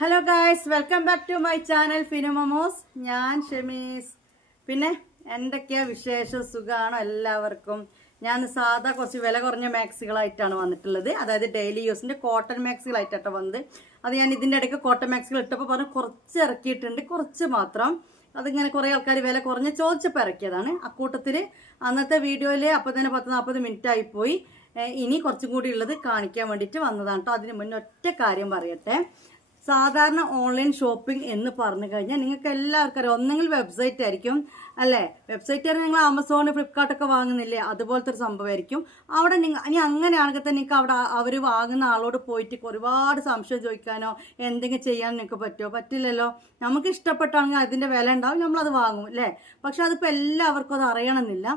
Hello guys, welcome back to my channel Finu Momos. ഞാൻ ഷെമീസ്. പിന്നെ എന്തൊക്കെയാ വിശേഷം? സുഖമാണോ എല്ലാവർക്കും? ഞാൻ സാധാ കുറച്ച് വില കുറഞ്ഞ മാക്സികളായിട്ടാണ് വന്നിട്ടുള്ളത്. അതായത് ഡെയിലി യൂസിന്റെ കോട്ടൺ മാക്സികളായിട്ടാണ് വന്നത്. അത് ഞാൻ ഇതിന്റെ ഇടയ്ക്ക് കോട്ടൺ മാക്സികൾ ഇട്ടപ്പോൾ പറഞ്ഞ് കുറച്ച് ഇറക്കിയിട്ടുണ്ട്, കുറച്ച് മാത്രം. അതിങ്ങനെ കുറേ ആൾക്കാർ വില കുറഞ്ഞ് ചോദിച്ചപ്പോൾ ഇറക്കിയതാണ്. അക്കൂട്ടത്തിൽ അന്നത്തെ വീഡിയോയിൽ അപ്പോൾ തന്നെ 40 മിനിറ്റ് ആയിപ്പോയി. ഇനി കുറച്ചും കൂടി ഉള്ളത് കാണിക്കാൻ വേണ്ടിയിട്ട് വന്നതാണ് കേട്ടോ. അതിന് മുന്നേ ഒറ്റ കാര്യം പറയട്ടെ. സാധാരണ ഓൺലൈൻ ഷോപ്പിംഗ് എന്ന് പറഞ്ഞു കഴിഞ്ഞാൽ നിങ്ങൾക്ക് എല്ലാവർക്കും അറിയാം, ഒന്നെങ്കിൽ വെബ്സൈറ്റ് ആയിരിക്കും അല്ലേ? വെബ്സൈറ്റ് ആണെങ്കിൽ നിങ്ങൾ ആമസോൺ, ഫ്ലിപ്കാർട്ടൊക്കെ വാങ്ങുന്നില്ലേ, അതുപോലത്തെ ഒരു സംഭവമായിരിക്കും. അവിടെ ഇനി അങ്ങനെയാണെങ്കിൽ തന്നെ നിങ്ങൾക്ക് അവിടെ അവർ വാങ്ങുന്ന ആളോട് പോയിട്ട് ഒരുപാട് സംശയം ചോദിക്കാനോ എന്തെങ്കിലും ചെയ്യാനോ നിങ്ങൾക്ക് പറ്റുമോ? പറ്റില്ലല്ലോ. നമുക്ക് ഇഷ്ടപ്പെട്ടാണെങ്കിൽ അതിൻ്റെ വില ഉണ്ടാവും, നമ്മളത് വാങ്ങും അല്ലേ? പക്ഷെ അതിപ്പോൾ എല്ലാവർക്കും അത് അറിയണമെന്നില്ല.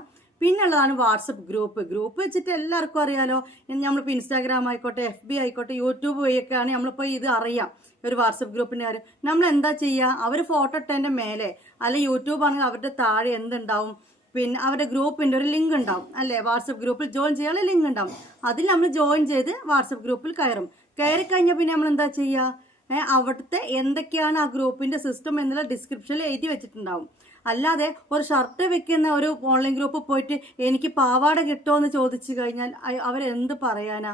പിന്നുള്ളതാണ് വാട്സപ്പ് ഗ്രൂപ്പ് വെച്ചിട്ട് എല്ലാവർക്കും അറിയാലോ. നമ്മളിപ്പോൾ ഇൻസ്റ്റാഗ്രാം ആയിക്കോട്ടെ, FB ആയിക്കോട്ടെ, യൂട്യൂബ് വഴിയൊക്കെയാണ് നമ്മളിപ്പോൾ ഇത് അറിയാം. ഒരു വാട്സപ്പ് ഗ്രൂപ്പിൻ്റെ കാര്യം നമ്മൾ എന്താ ചെയ്യുക? അവർ ഫോട്ടോ ഇട്ടതിൻ്റെ മേലെ, അല്ലെങ്കിൽ യൂട്യൂബ് ആണെങ്കിൽ അവരുടെ താഴെ എന്തുണ്ടാവും? പിന്നെ അവരുടെ ഗ്രൂപ്പിൻ്റെ ഒരു ലിങ്ക് ഉണ്ടാവും അല്ലേ? വാട്സപ്പ് ഗ്രൂപ്പിൽ ജോയിൻ ചെയ്യാനുള്ള ലിങ്ക് ഉണ്ടാവും. അതിൽ നമ്മൾ ജോയിൻ ചെയ്ത് വാട്സപ്പ് ഗ്രൂപ്പിൽ കയറി കഴിഞ്ഞാൽ പിന്നെ നമ്മൾ എന്താ ചെയ്യുക? അവിടുത്തെ എന്തൊക്കെയാണ് ആ ഗ്രൂപ്പിൻ്റെ സിസ്റ്റം എന്നുള്ള ഡിസ്ക്രിപ്ഷനിൽ എഴുതി വെച്ചിട്ടുണ്ടാവും. അല്ലാതെ ഒരു ഷർട്ട് വെക്കുന്ന ഒരു ഓൺലൈൻ ഗ്രൂപ്പ് പോയിട്ട് എനിക്ക് പാവാട കിട്ടുമോ എന്ന് ചോദിച്ചു കഴിഞ്ഞാൽ അവരെന്ത് പറയാനാ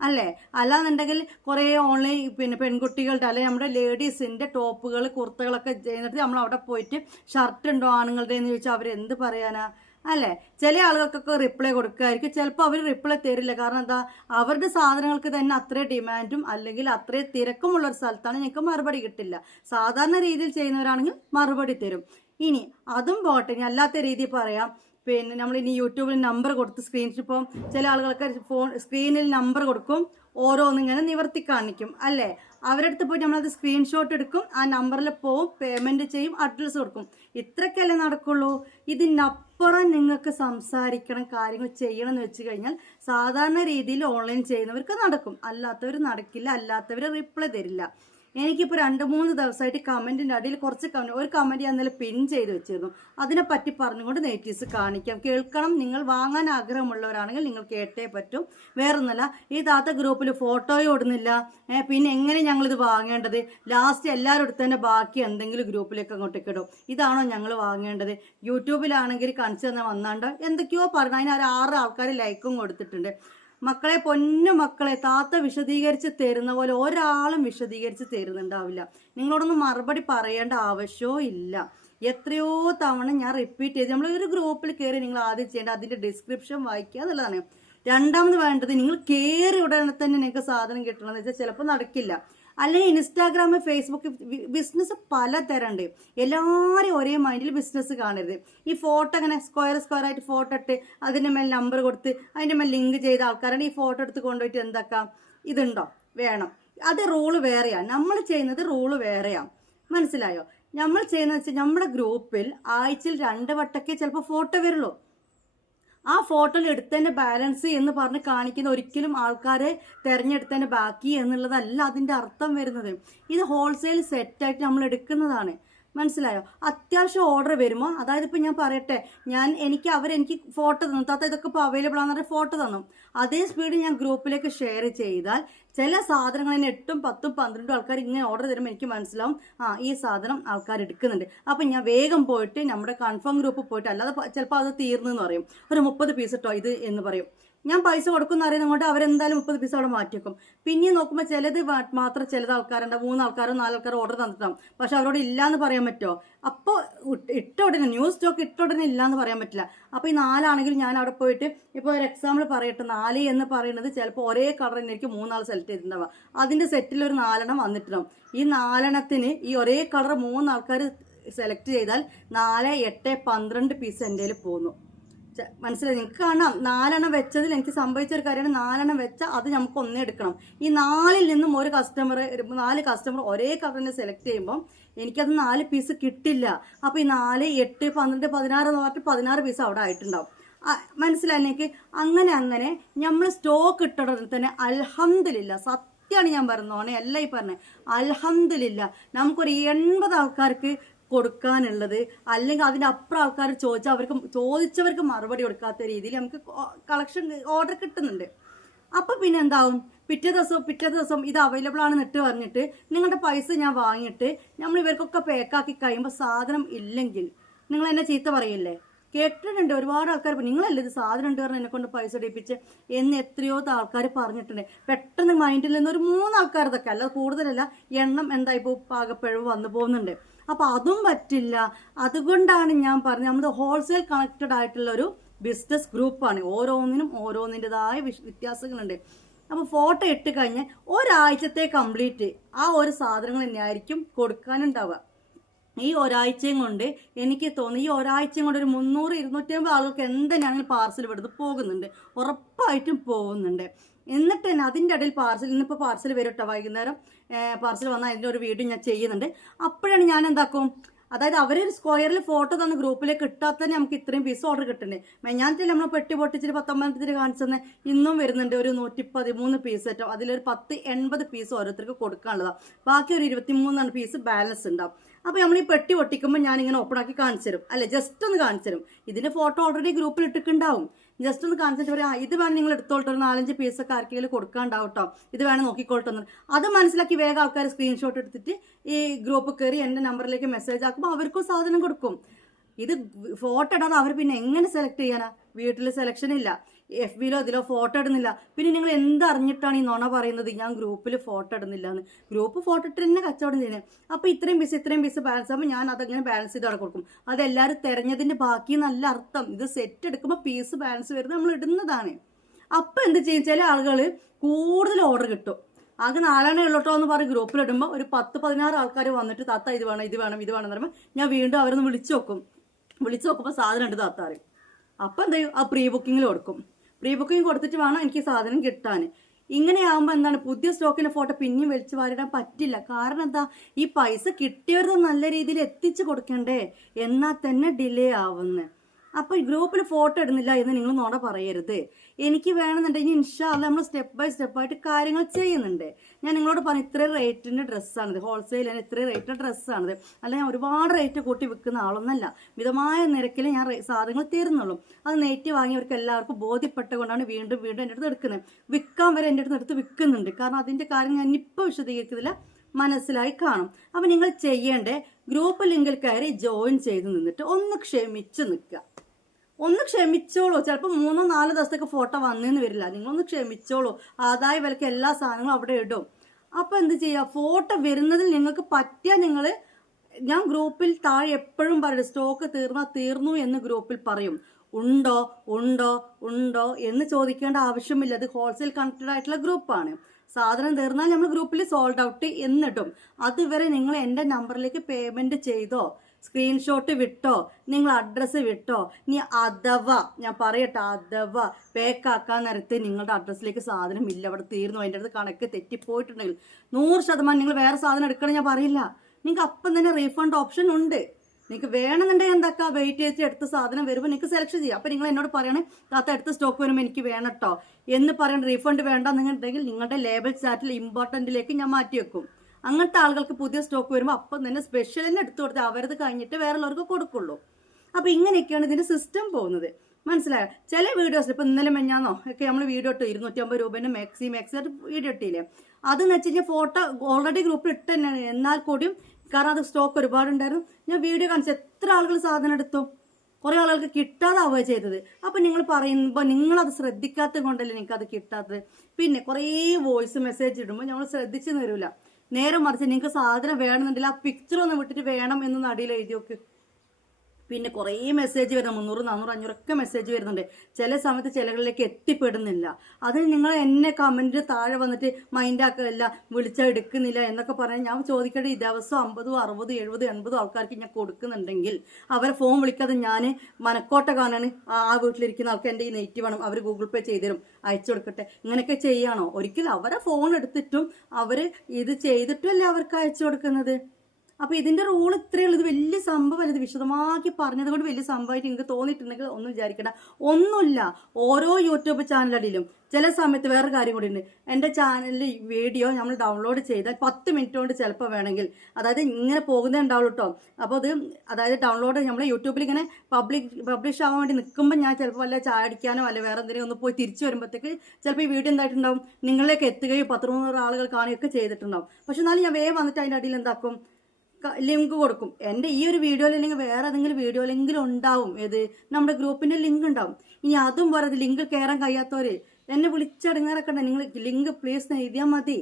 അല്ലേ? അല്ലാന്നുണ്ടെങ്കിൽ കുറേ ഓൺലൈൻ പെൺകുട്ടികളുടെ അല്ലെങ്കിൽ നമ്മുടെ ലേഡീസിൻ്റെ ടോപ്പുകൾ, കുർത്തകളൊക്കെ ചെയ്യുന്നിട്ട് നമ്മൾ അവിടെ പോയിട്ട് ഷർട്ട് ഉണ്ടോ ആണുങ്ങളുടെ എന്ന് ചോദിച്ചാൽ അവരെന്ത് പറയാനാ അല്ലേ? ചില ആളുകൾക്കൊക്കെ റിപ്ലൈ കൊടുക്കുമായിരിക്കും, ചിലപ്പോൾ അവർ റിപ്ലൈ തരില്ല. കാരണം എന്താ? അവരുടെ സാധനങ്ങൾക്ക് തന്നെ അത്രയും ഡിമാൻഡും അല്ലെങ്കിൽ അത്രയും തിരക്കുമുള്ള ഒരു സ്ഥലത്താണ് ഞങ്ങൾക്ക് മറുപടി കിട്ടില്ല. സാധാരണ രീതിയിൽ ചെയ്യുന്നവരാണെങ്കിൽ മറുപടി തരും. ഇനി അതും പോട്ടെ, അല്ലാത്ത രീതിയിൽ പറയാം. പിന്നെ നമ്മളിനി യൂട്യൂബിൽ നമ്പർ കൊടുത്ത് ഇപ്പം ചില ആളുകൾക്ക് സ്ക്രീനിൽ നമ്പർ കൊടുക്കും, ഓരോന്നിങ്ങനെ നിവർത്തി കാണിക്കും അല്ലേ? അവരുടെ അടുത്ത് പോയിട്ട് നമ്മളത് സ്ക്രീൻഷോട്ട് എടുക്കും, ആ നമ്പറിൽ പോവും, പേയ്മെൻറ്റ് ചെയ്യും, അഡ്രസ്സ് കൊടുക്കും. ഇത്രയ്ക്കല്ലേ നടക്കുള്ളൂ. ഇതിനപ്പുറം നിങ്ങൾക്ക് സംസാരിക്കണം, കാര്യങ്ങൾ ചെയ്യണം എന്ന് വെച്ച് കഴിഞ്ഞാൽ സാധാരണ രീതിയിൽ ഓൺലൈൻ ചെയ്യുന്നവർക്ക് നടക്കും, അല്ലാത്തവർ നടക്കില്ല, അല്ലാത്തവർ റിപ്ലൈ തരില്ല. എനിക്കിപ്പോൾ 2-3 ദിവസമായിട്ട് കമൻറ്റിൻ്റെ അടിയിൽ കുറച്ച് ഒരു കമൻറ്റ് ഞാൻ ഇന്നലെ പിൻ ചെയ്ത് വെച്ചിരുന്നു. അതിനെപ്പറ്റി പറഞ്ഞുകൊണ്ട് നെഗറ്റീവ്സ് കാണിക്കാം, കേൾക്കണം. നിങ്ങൾ വാങ്ങാൻ ആഗ്രഹമുള്ളവരാണെങ്കിൽ നിങ്ങൾ കേട്ടേ പറ്റും. വേറൊന്നുമല്ല, ഈ താത്ത ഗ്രൂപ്പിൽ ഫോട്ടോയും ഇടുന്നില്ല. പിന്നെ എങ്ങനെ ഞങ്ങളിത് വാങ്ങേണ്ടത്? ലാസ്റ്റ് എല്ലാവരും അടുത്ത് തന്നെ ബാക്കി എന്തെങ്കിലും ഗ്രൂപ്പിലേക്ക് അങ്ങോട്ടേക്ക് ഇടും. ഇതാണോ ഞങ്ങൾ വാങ്ങേണ്ടത്? യൂട്യൂബിലാണെങ്കിൽ കാണിച്ചു തന്നെ വന്നാണ്ട് എന്തൊക്കെയോ പറഞ്ഞു. അതിന് 6 ആൾക്കാർ ലൈക്കും കൊടുത്തിട്ടുണ്ട്. മക്കളെ, പൊന്നു മക്കളെ, താത്ത വിശദീകരിച്ച് തരുന്ന പോലെ ഒരാളും വിശദീകരിച്ച് തരുന്നുണ്ടാവില്ല. നിങ്ങളോടൊന്നും മറുപടി പറയേണ്ട ആവശ്യമോ ഇല്ല. എത്രയോ തവണ ഞാൻ റിപ്പീറ്റ് ചെയ്ത്, നമ്മൾ ഒരു ഗ്രൂപ്പിൽ കയറി നിങ്ങൾ ആദ്യം ചെയ്യേണ്ടത് അതിൻ്റെ ഡിസ്ക്രിപ്ഷൻ വായിക്കുക എന്നുള്ളതാണ്. രണ്ടാമത് വേണ്ടത്, നിങ്ങൾ കയറി ഉടനെ തന്നെ നിങ്ങൾക്ക് സാധനം കിട്ടണമെന്ന് വെച്ചാൽ ചിലപ്പോൾ നടക്കില്ല. അല്ലെങ്കിൽ ഇൻസ്റ്റാഗ്രാം, ഫേസ്ബുക്ക് ബിസിനസ് പലതരമുണ്ട്. എല്ലാവരും ഒരേ മൈൻഡിൽ ബിസിനസ് കാണരുത്. ഈ ഫോട്ടോ അങ്ങനെ സ്ക്വയർ ആയിട്ട് ഫോട്ടോ ഇട്ട് അതിൻ്റെ മേൽ നമ്പർ കൊടുത്ത് അതിൻ്റെ മേൽ ലിങ്ക് ചെയ്ത ആൾക്കാരാണ് ഈ ഫോട്ടോ എടുത്ത് കൊണ്ടുപോയിട്ട് എന്താക്കാം? ഇതുണ്ടോ? വേണം. അത് റൂള് വേറെയാണ്, നമ്മൾ ചെയ്യുന്നത് റൂള് വേറെയാണ്. മനസ്സിലായോ? നമ്മൾ ചെയ്യുന്നത് വെച്ചാൽ നമ്മുടെ ഗ്രൂപ്പിൽ ആഴ്ചയിൽ 2 വട്ടമൊക്കെ ചിലപ്പോൾ ഫോട്ടോ വരുള്ളൂ. ആ ഫോട്ടോയിൽ എടുത്തതിൻ്റെ ബാലൻസ് എന്ന് പറഞ്ഞ് കാണിക്കുന്ന ഒരിക്കലും ആൾക്കാരെ തിരഞ്ഞെടുത്തതിൻ്റെ ബാക്കി എന്നുള്ളതല്ല അതിൻ്റെ അർത്ഥം വരുന്നത്. ഇത് ഹോൾസെയിൽ സെറ്റായിട്ട് നമ്മൾ എടുക്കുന്നതാണ്. മനസ്സിലായോ? അത്യാവശ്യം ഓർഡർ വരുമ്പോൾ, അതായത് ഇപ്പം ഞാൻ പറയട്ടെ, എനിക്ക് ഫോട്ടോ തന്നു, താത്ത ഇതൊക്കെ ഇപ്പോൾ അവൈലബിൾ ആണെന്ന് പറഞ്ഞാൽ ഫോട്ടോ തന്നു. അതേ സ്പീഡിൽ ഞാൻ ഗ്രൂപ്പിലേക്ക് ഷെയർ ചെയ്താൽ ചില സാധനങ്ങൾ 8, 10, 12 ആൾക്കാർ ഇങ്ങനെ ഓർഡർ തരുമ്പോൾ എനിക്ക് മനസ്സിലാവും, ഈ സാധനം ആൾക്കാർ എടുക്കുന്നുണ്ട്. അപ്പം ഞാൻ വേഗം പോയിട്ട് നമ്മുടെ കൺഫേം ഗ്രൂപ്പിൽ പോയിട്ട്, അല്ലാതെ ചിലപ്പോൾ അത് തീർന്നെന്ന് പറയും, ഒരു 30 പീസ് ഇട്ടോ ഇത് എന്ന് പറയും. ഞാൻ പൈസ കൊടുക്കുന്ന അറിയുന്നത് കൊണ്ട് അവരെന്തായാലും 30 പീസ് അവിടെ മാറ്റി വെക്കും. പിന്നെ നോക്കുമ്പോൾ ചിലത് മാത്രം ചിലത് ആൾക്കാരുണ്ട്, 3 ആൾക്കാരോ 4 ആൾക്കാരോ ഓർഡർ തന്നിട്ടാവും. പക്ഷെ അവരോട് ഇല്ലയെന്ന് പറയാൻ പറ്റുമോ? അപ്പോൾ ഇട്ട ഉടനെ ന്യൂ സ്റ്റോക്ക് ഇട്ട ഉടനെ ഇല്ലയെന്ന് പറയാൻ പറ്റില്ല. അപ്പോൾ ഈ 4 ആണെങ്കിൽ ഞാൻ അവിടെ പോയിട്ട്, ഇപ്പോൾ ഒരു എക്സാമ്പിൾ പറയട്ടെ, 4 എന്ന് പറയുന്നത് ചിലപ്പോൾ ഒരേ കളർ തന്നെ എനിക്ക് 3 ആൾ സെലക്ട് ചെയ്തിട്ടുണ്ടാവുക. അതിൻ്റെ സെറ്റിൽ ഒരു 4 വന്നിട്ടുണ്ടാവും. ഈ 4 ഈ ഒരേ കളർ 3 ആൾക്കാർ സെലക്ട് ചെയ്താൽ 4, 8, 12 പീസ് എൻ്റെ കയ്യിൽ പോകുന്നു. മനസ്സിലായി? നിങ്ങൾക്ക് കാണാം, 4 വെച്ചതിൽ എനിക്ക് സംഭവിച്ചൊരു കാര്യമാണ്. 4 വെച്ചാൽ അത് നമുക്ക് ഒന്നേ എടുക്കണം. ഈ 4 നിന്നും 4 കസ്റ്റമർ ഒരേ കളറിനെ സെലക്ട് ചെയ്യുമ്പോൾ എനിക്കത് 4 പീസ് കിട്ടില്ല. അപ്പോൾ ഈ 4, 8, 12, 16 എന്ന് പറഞ്ഞിട്ട് 16 പീസ് അവിടെ ആയിട്ടുണ്ടാവും. മനസ്സിലായി എനിക്ക്? അങ്ങനെ നമ്മൾ സ്റ്റോക്ക് ഇട്ടുടനെ തന്നെ അൽഹംദുലില്ലാ, സത്യമാണ് ഞാൻ പറഞ്ഞോണേ, അല്ല ഈ പറഞ്ഞത്, അൽഹംദുലില്ലാ നമുക്കൊരു 80 ആൾക്കാർക്ക് കൊടുക്കാനുള്ളത്, അല്ലെങ്കിൽ അതിൻ്റെ അപ്പുറം ആൾക്കാർ ചോദിച്ചവർക്ക് മറുപടി കൊടുക്കാത്ത രീതിയിൽ നമുക്ക് കളക്ഷൻ ഓർഡർ കിട്ടുന്നുണ്ട്. അപ്പം പിന്നെ എന്താവും? പിറ്റേ ദിവസം ഇത് അവൈലബിൾ ആണ് ഇട്ട് പറഞ്ഞിട്ട് നിങ്ങളുടെ പൈസ ഞാൻ വാങ്ങിയിട്ട് നമ്മൾ ഇവർക്കൊക്കെ പേക്കാക്കി കഴിയുമ്പോൾ സാധനം ഇല്ലെങ്കിൽ നിങ്ങൾ എന്നെ ചീത്ത പറയില്ലേ? കേട്ടിട്ടുണ്ട് ഒരുപാട് ആൾക്കാർ. നിങ്ങളല്ലേ ഇത് സാധനം ഉണ്ട് പറഞ്ഞാൽ എന്നെ കൊണ്ട് പൈസ ഇടിപ്പിച്ച് എന്ന് എത്രയോ ആൾക്കാർ പറഞ്ഞിട്ടുണ്ട്. പെട്ടെന്ന് മൈൻഡിൽ നിന്ന് ഒരു 3 ആൾക്കാർ, ഇതൊക്കെ അല്ല കൂടുതലല്ല, എണ്ണം എന്തായിപ്പോൾ പാകപ്പിഴവ് വന്നു പോകുന്നുണ്ട്. അപ്പോൾ അതും പറ്റില്ല. അതുകൊണ്ടാണ് ഞാൻ പറഞ്ഞത് നമ്മൾ ഹോൾസെയിൽ കണക്റ്റഡ് ആയിട്ടുള്ള ഒരു ബിസിനസ് ഗ്രൂപ്പാണ്. ഓരോന്നിനും ഓരോന്നിൻ്റെതായ വ്യത്യാസങ്ങളുണ്ട്. അപ്പോൾ ഫോട്ടോ ഇട്ട് കഴിഞ്ഞാൽ ഒരാഴ്ചത്തെ കംപ്ലീറ്റ് ആ ഒരു സാധനങ്ങൾ തന്നെയായിരിക്കും കൊടുക്കാനുണ്ടാവുക. ഈ ഒരാഴ്ചയും കൊണ്ട് എനിക്ക് തോന്നുന്നു ഈ ഒരാഴ്ചയും കൊണ്ട് ഒരു 300-250 ആളുകൾക്ക് എന്തിനാണെങ്കിലും പാർസൽ ഇവിടുന്ന് പോകുന്നുണ്ട്, ഉറപ്പായിട്ടും പോകുന്നുണ്ട്. എന്നിട്ട് തന്നെ അതിൻ്റെ ഇടയിൽ പാർസൽ, ഇന്നിപ്പോൾ പാർസൽ വരും കേട്ടോ, വൈകുന്നേരം പാർസൽ വന്നാൽ അതിൻ്റെ ഒരു വീഡിയോ ഞാൻ ചെയ്യുന്നുണ്ട്. അപ്പോഴാണ് ഞാൻ എന്താക്കും, അതായത് അവരൊരു സ്ക്വയറിൽ ഫോട്ടോ തന്ന ഗ്രൂപ്പിലേക്ക് ഇട്ടാൽ തന്നെ നമുക്ക് ഇത്രയും പീസ് ഓർഡർ കിട്ടുന്നുണ്ട്. മെഞ്ഞാനത്തിൽ നമ്മൾ പെട്ടി പൊട്ടിച്ചിട്ട് 19 കാണിച്ചെന്ന് ഇന്നും വരുന്നുണ്ട് ഒരു 113 പീസ് ഏറ്റവും. അതിലൊരു 10-80 പീസ് ഓരോരുത്തർക്ക് കൊടുക്കാനുള്ളതാണ്. ബാക്കി ഒരു 23 പീസ് ബാലൻസ് ഉണ്ടാവും. അപ്പോൾ നമ്മൾ ഈ പെട്ടി പൊട്ടിക്കുമ്പോൾ ഞാനിങ്ങനെ ഓപ്പൺ ആക്കി കാണിച്ചു തരും, അല്ലെ ജസ്റ്റ് ഒന്ന് കാണിച്ചു തരും. ഇതിൻ്റെ ഫോട്ടോ ഓൾറെഡി ഗ്രൂപ്പിൽ ഇട്ടിട്ടുണ്ടാവും. ജസ്റ്റ് ഒന്ന് കാണിച്ചിട്ട് പറയാം, ഇത് വേണം നിങ്ങൾ എടുത്തോളട്ടെ, ഒരു 4-5 പീസൊക്കെ ആർക്കെങ്കിലും കൊടുക്കാണ്ടാവും കേട്ടോ, ഇത് വേണം നോക്കിക്കോട്ടെന്ന്. അത് മനസ്സിലാക്കി വേഗം ആൾക്കാർ സ്ക്രീൻഷോട്ട് എടുത്തിട്ട് ഈ ഗ്രൂപ്പ് കയറി എൻ്റെ നമ്പറിലേക്ക് മെസ്സേജ് ആക്കുമ്പോൾ അവർക്കും സാധനം കൊടുക്കും. ഇത് ഫോട്ടോ ഇടാതെ അവർ പിന്നെ എങ്ങനെ സെലക്ട് ചെയ്യാനാ? വീട്ടിൽ സെലക്ഷൻ ഇല്ല, FBയിലോ ഇതിലോ ഫോട്ടോ ഇടുന്നില്ല. പിന്നെ നിങ്ങൾ എന്തറിഞ്ഞിട്ടാണ് ഈ നുണ പറയുന്നത് ഞാൻ ഗ്രൂപ്പിൽ ഫോട്ടോ ഇടുന്നില്ല എന്ന്? ഗ്രൂപ്പ് ഫോട്ടോ ഇട്ട് തന്നെ കച്ചവടം ചെയ്യുന്നത്. അപ്പോൾ ഇത്രയും പീസ് ബാലൻസ് ആകുമ്പോൾ ഞാൻ അതങ്ങനെ ബാലൻസ് ചെയ്ത് അവിടെ കൊടുക്കും. അതെല്ലാവരും തിരഞ്ഞതിൻ്റെ ബാക്കി നല്ല അർത്ഥം. ഇത് സെറ്റ് എടുക്കുമ്പോൾ പീസ് ബാലൻസ് വരുന്നത് നമ്മൾ ഇടുന്നതാണ്. അപ്പോൾ എന്ത് ചെയ്യും, ചില ആളുകൾ കൂടുതൽ ഓർഡർ കിട്ടും. ആകെ 4 ഉള്ളോട്ടോ എന്ന് പറഞ്ഞ് ഗ്രൂപ്പിലിടുമ്പോൾ ഒരു 10-16 ആൾക്കാർ വന്നിട്ട് താത്ത ഇത് വേണം എന്ന് പറയുമ്പോൾ ഞാൻ വീണ്ടും അവരൊന്ന് വിളിച്ചു നോക്കുമ്പോൾ സാധനം ഉണ്ട് താത്താറ്. അപ്പം എന്ത് ചെയ്യും, ആ പ്രീ ബുക്കിങ്ങിൽ കൊടുക്കും. പ്രീ ബുക്കിംഗ് കൊടുത്തിട്ട് വേണം എനിക്ക് സാധനം കിട്ടാൻ. ഇങ്ങനെയാകുമ്പോൾ എന്താണ്, പുതിയ സ്റ്റോക്കിൻ്റെ ഫോട്ടോ പിന്നെയും വലിച്ചു വാരിടാൻ പറ്റില്ല. കാരണം എന്താ, ഈ പൈസ കിട്ടിയവർക്ക് നല്ല രീതിയിൽ എത്തിച്ചു കൊടുക്കണ്ടേ, എന്നാൽ തന്നെ ഡിലേ ആവുന്നത്. അപ്പോൾ ഈ ഗ്രൂപ്പിൽ ഫോട്ടോ ഇടുന്നില്ല എന്ന് നിങ്ങൾ നോട പറയരുത്. എനിക്ക് വേണമെന്നുണ്ടെങ്കിൽ ഇൻഷാ അല്ലാഹ് നമ്മൾ സ്റ്റെപ്പ് ബൈ സ്റ്റെപ്പായിട്ട് കാര്യങ്ങൾ ചെയ്യുന്നുണ്ട്. ഞാൻ നിങ്ങളോട് പറഞ്ഞു ഇത്രയും റേറ്റിൻ്റെ ഡ്രസ്സാണിത്, ഹോൾസെയിൽ ഇത്രയും റേറ്റിൻ്റെ ഡ്രസ്സാണിത്. അല്ല ഞാൻ ഒരുപാട് റേറ്റ് കൂട്ടി വിൽക്കുന്ന ആളൊന്നല്ല, മിതമായ നിരക്കിൽ ഞാൻ സാധനങ്ങൾ തരുന്നുള്ളൂ. അത് നെറ്റ് വാങ്ങിയവർക്ക് എല്ലാവർക്കും ബോധ്യപ്പെട്ടുകൊണ്ടാണ് വീണ്ടും എൻ്റെ അടുത്ത് എടുക്കുന്നത്. വിൽക്കാൻ വരെ എൻ്റെ അടുത്ത് വിൽക്കുന്നുണ്ട്. കാരണം അതിൻ്റെ കാര്യം ഞാൻ ഇപ്പോൾ വിശദീകരിക്കുന്നില്ല, മനസ്സിലായി കാണും. അപ്പം നിങ്ങൾ ചെയ്യേണ്ടേ, ഗ്രൂപ്പ് ലിങ്കിൽ കയറി ജോയിൻ ചെയ്ത് നിന്നിട്ട് ഒന്ന് ക്ഷമിച്ച് നിൽക്കുക. ഒന്ന് ക്ഷമിച്ചോളൂ. ചിലപ്പോൾ 3-4 ദിവസത്തേക്ക് ഫോട്ടോ വന്നേന്ന് വരില്ല. നിങ്ങളൊന്ന് ക്ഷമിച്ചോളൂ. ആദായ വിലക്ക് എല്ലാ സാധനങ്ങളും അവിടെ ഇടും. അപ്പോൾ എന്ത് ചെയ്യുക, ഫോട്ടോ വരുന്നതിൽ നിങ്ങൾക്ക് പറ്റിയാൽ ഞാൻ ഗ്രൂപ്പിൽ താഴെ എപ്പോഴും പറയും, സ്റ്റോക്ക് തീർന്നു എന്ന് ഗ്രൂപ്പിൽ പറയും. ഉണ്ടോ എന്ന് ചോദിക്കേണ്ട ആവശ്യമില്ല. അത് ഹോൾസെയിൽ കണക്റ്റഡ് ആയിട്ടുള്ള ഗ്രൂപ്പാണ്. സാധനം തീർന്നാൽ നമ്മൾ ഗ്രൂപ്പിൽ സോൾഡ് ഔട്ട് എന്നിട്ടും അതുവരെ നിങ്ങൾ എൻ്റെ നമ്പറിലേക്ക് പേയ്മെൻറ്റ് ചെയ്തോ, സ്ക്രീൻഷോട്ട് വിട്ടോ, നിങ്ങൾ അഡ്രസ്സ് വിട്ടോ. ഇനി അഥവാ ഞാൻ പറയട്ടെ, അഥവാ പേക്കാക്കാൻ നേരത്തെ നിങ്ങളുടെ അഡ്രസ്സിലേക്ക് സാധനം ഇല്ല, അവിടെ തീർന്നു, അതിൻ്റെ അടുത്ത് കണക്ക് തെറ്റിപ്പോയിട്ടുണ്ടെങ്കിൽ 100% നിങ്ങൾ വേറെ സാധനം എടുക്കണം ഞാൻ പറയില്ല. നിങ്ങൾക്ക് അപ്പം തന്നെ റീഫണ്ട് ഓപ്ഷൻ ഉണ്ട്. നിങ്ങൾക്ക് വേണമെന്നുണ്ടെങ്കിൽ എന്താക്കുക, വെയിറ്റ് ചെയ്തിട്ട് എടുത്ത സാധനം വരുമ്പോൾ നിങ്ങൾക്ക് സെലക്ട് ചെയ്യാം. അപ്പോൾ നിങ്ങൾ എന്നോട് പറയണേ താത്ത അടുത്ത സ്റ്റോക്ക് വരുമ്പോൾ എനിക്ക് വേണം കേട്ടോ എന്ന് പറയണം. റീഫണ്ട് വേണ്ടെന്നുണ്ടെങ്കിൽ നിങ്ങളുടെ ലേബൽ ചാറ്റിൽ ഇമ്പോർട്ടൻറ്റിലേക്ക് ഞാൻ മാറ്റി വെക്കും. അങ്ങനത്തെ ആളുകൾക്ക് പുതിയ സ്റ്റോക്ക് വരുമ്പോൾ അപ്പം തന്നെ സ്പെഷ്യൽ തന്നെ എടുത്തു കൊടുത്ത് അവരത് കഴിഞ്ഞിട്ട് വേറെ ഉള്ളവർക്ക് കൊടുക്കുള്ളൂ. അപ്പോൾ ഇങ്ങനെയൊക്കെയാണ് ഇതിൻ്റെ സിസ്റ്റം പോകുന്നത്. മനസ്സിലായോ? ചില വീഡിയോസിൽ ഇപ്പോൾ ഇന്നലെ മെഞ്ഞാന്നോ ഒക്കെ നമ്മൾ വീഡിയോ ഇട്ടു 250 രൂപേൻ്റെ മാക്സി വീഡിയോ ഇട്ടില്ലേ. അതെന്ന് വെച്ച് കഴിഞ്ഞാൽ ഫോട്ടോ ഓൾറെഡി ഗ്രൂപ്പിൽ ഇട്ട് തന്നെയാണ്. എന്നാൽ കൂടിയും കാരണം അത് സ്റ്റോക്ക് ഒരുപാടുണ്ടായിരുന്നു. ഞാൻ വീഡിയോ കാണിച്ചു എത്ര ആളുകൾ സാധനം എടുത്തു, കുറേ ആളുകൾക്ക് കിട്ടാതാവുക ചെയ്തത്. അപ്പം നിങ്ങൾ പറയുമ്പോൾ നിങ്ങളത് ശ്രദ്ധിക്കാത്തത് കൊണ്ടല്ലേ നിങ്ങൾക്കത് കിട്ടാത്തത്. പിന്നെ കുറേ വോയിസ് മെസ്സേജ് ഇടുമ്പോൾ നമ്മൾ ശ്രദ്ധിച്ചു തരില്ല. നേരെ മറിച്ച് നിങ്ങൾക്ക് സാധനം വേണമെന്നുണ്ടെങ്കിൽ ആ പിക്ചർ ഒന്ന് വിട്ടിട്ട് വേണം എന്നൊന്ന് അടിയിൽ എഴുതി നോക്ക്. പിന്നെ കുറേ മെസ്സേജ് വരുന്നത് 300, 400, 500 ഒക്കെ മെസ്സേജ് വരുന്നുണ്ട്. ചില സമയത്ത് ചിലകളിലേക്ക് എത്തിപ്പെടുന്നില്ല. അതിന് നിങ്ങൾ എന്നെ കമൻറ്റിന് താഴെ വന്നിട്ട് മൈൻഡാക്കില്ല, വിളിച്ചാൽ എടുക്കുന്നില്ല എന്നൊക്കെ പറഞ്ഞാൽ ഞാൻ ചോദിക്കട്ടെ, ഈ ദിവസം 50, 60, 70, 80 ആൾക്കാർക്ക് ഞാൻ കൊടുക്കുന്നുണ്ടെങ്കിൽ അവരെ ഫോൺ വിളിക്കാതെ ഞാൻ മനക്കോട്ട കാണാണ് ആ വീട്ടിലിരിക്കുന്ന ആൾക്ക് എൻ്റെ ഈ നെറ്റ് വേണം, അവർ ഗൂഗിൾ പേ ചെയ്ത് തരും, അയച്ചു കൊടുക്കട്ടെ, ഇങ്ങനെയൊക്കെ ചെയ്യാണോ? ഒരിക്കലും അവരെ ഫോൺ എടുത്തിട്ടും അവർ ഇത് ചെയ്തിട്ടുമല്ലേ അവർക്ക് അയച്ചു കൊടുക്കുന്നത്. അപ്പോൾ ഇതിൻ്റെ റൂൾ ഇത്രയേ ഉള്ളൂ. ഇത് വലിയ സംഭവമല്ല. ഇത് വിശദമാക്കി പറഞ്ഞത് കൊണ്ട് വലിയ സംഭവമായിട്ട് നിങ്ങൾക്ക് തോന്നിയിട്ടുണ്ടെങ്കിൽ ഒന്നും വിചാരിക്കണ്ട. ഒന്നുമില്ല. ഓരോ യൂട്യൂബ് ചാനലടിയിലും ചില സമയത്ത് വേറെ കാര്യം കൂടി ഉണ്ട്. എൻ്റെ ചാനലിൽ വീഡിയോ നമ്മൾ ഡൗൺലോഡ് ചെയ്താൽ 10 മിനിറ്റ് കൊണ്ട് ചിലപ്പോൾ വേണമെങ്കിൽ, അതായത് ഇങ്ങനെ പോകുന്നേ ഉണ്ടാവുള്ളൂ കേട്ടോ. അപ്പോൾ അത് അതായത് ഡൗൺലോഡ് നമ്മൾ യൂട്യൂബിൽ ഇങ്ങനെ പബ്ലിഷ് ആവാൻ വേണ്ടി നിൽക്കുമ്പോൾ ഞാൻ ചിലപ്പോൾ വല്ല ചായ അടിക്കാനോ അല്ലെ വേറെ എന്തെങ്കിലും ഒന്ന് പോയി തിരിച്ചു വരുമ്പോഴത്തേക്ക് ചിലപ്പോൾ ഈ വീഡിയോ എന്തായിട്ടുണ്ടാവും, നിങ്ങളിലേക്ക് എത്തുകയും 10-300 ആളുകൾ കാണുകയൊക്കെ ചെയ്തിട്ടുണ്ടാവും. പക്ഷെ എന്നാലും ഞാൻ വേഗം വന്നിട്ട് അതിൻ്റെ അടിയിൽ എന്താക്കും, ലിങ്ക് കൊടുക്കും. എൻ്റെ ഈ ഒരു വീഡിയോയിൽ അല്ലെങ്കിൽ വേറെ ഏതെങ്കിലും വീഡിയോയിലെങ്കിലും ഉണ്ടാവും ഏത് നമ്മുടെ ഗ്രൂപ്പിൻ്റെ ലിങ്ക് ഉണ്ടാവും. ഇനി അതും പോരാ, അത് ലിങ്ക് കയറാൻ കഴിയാത്തവർ എന്നെ വിളിച്ചടങ്ങാറൊക്കെ നിങ്ങൾ ലിങ്ക് പ്ലീസ് എഴുതിയാൽ മതി.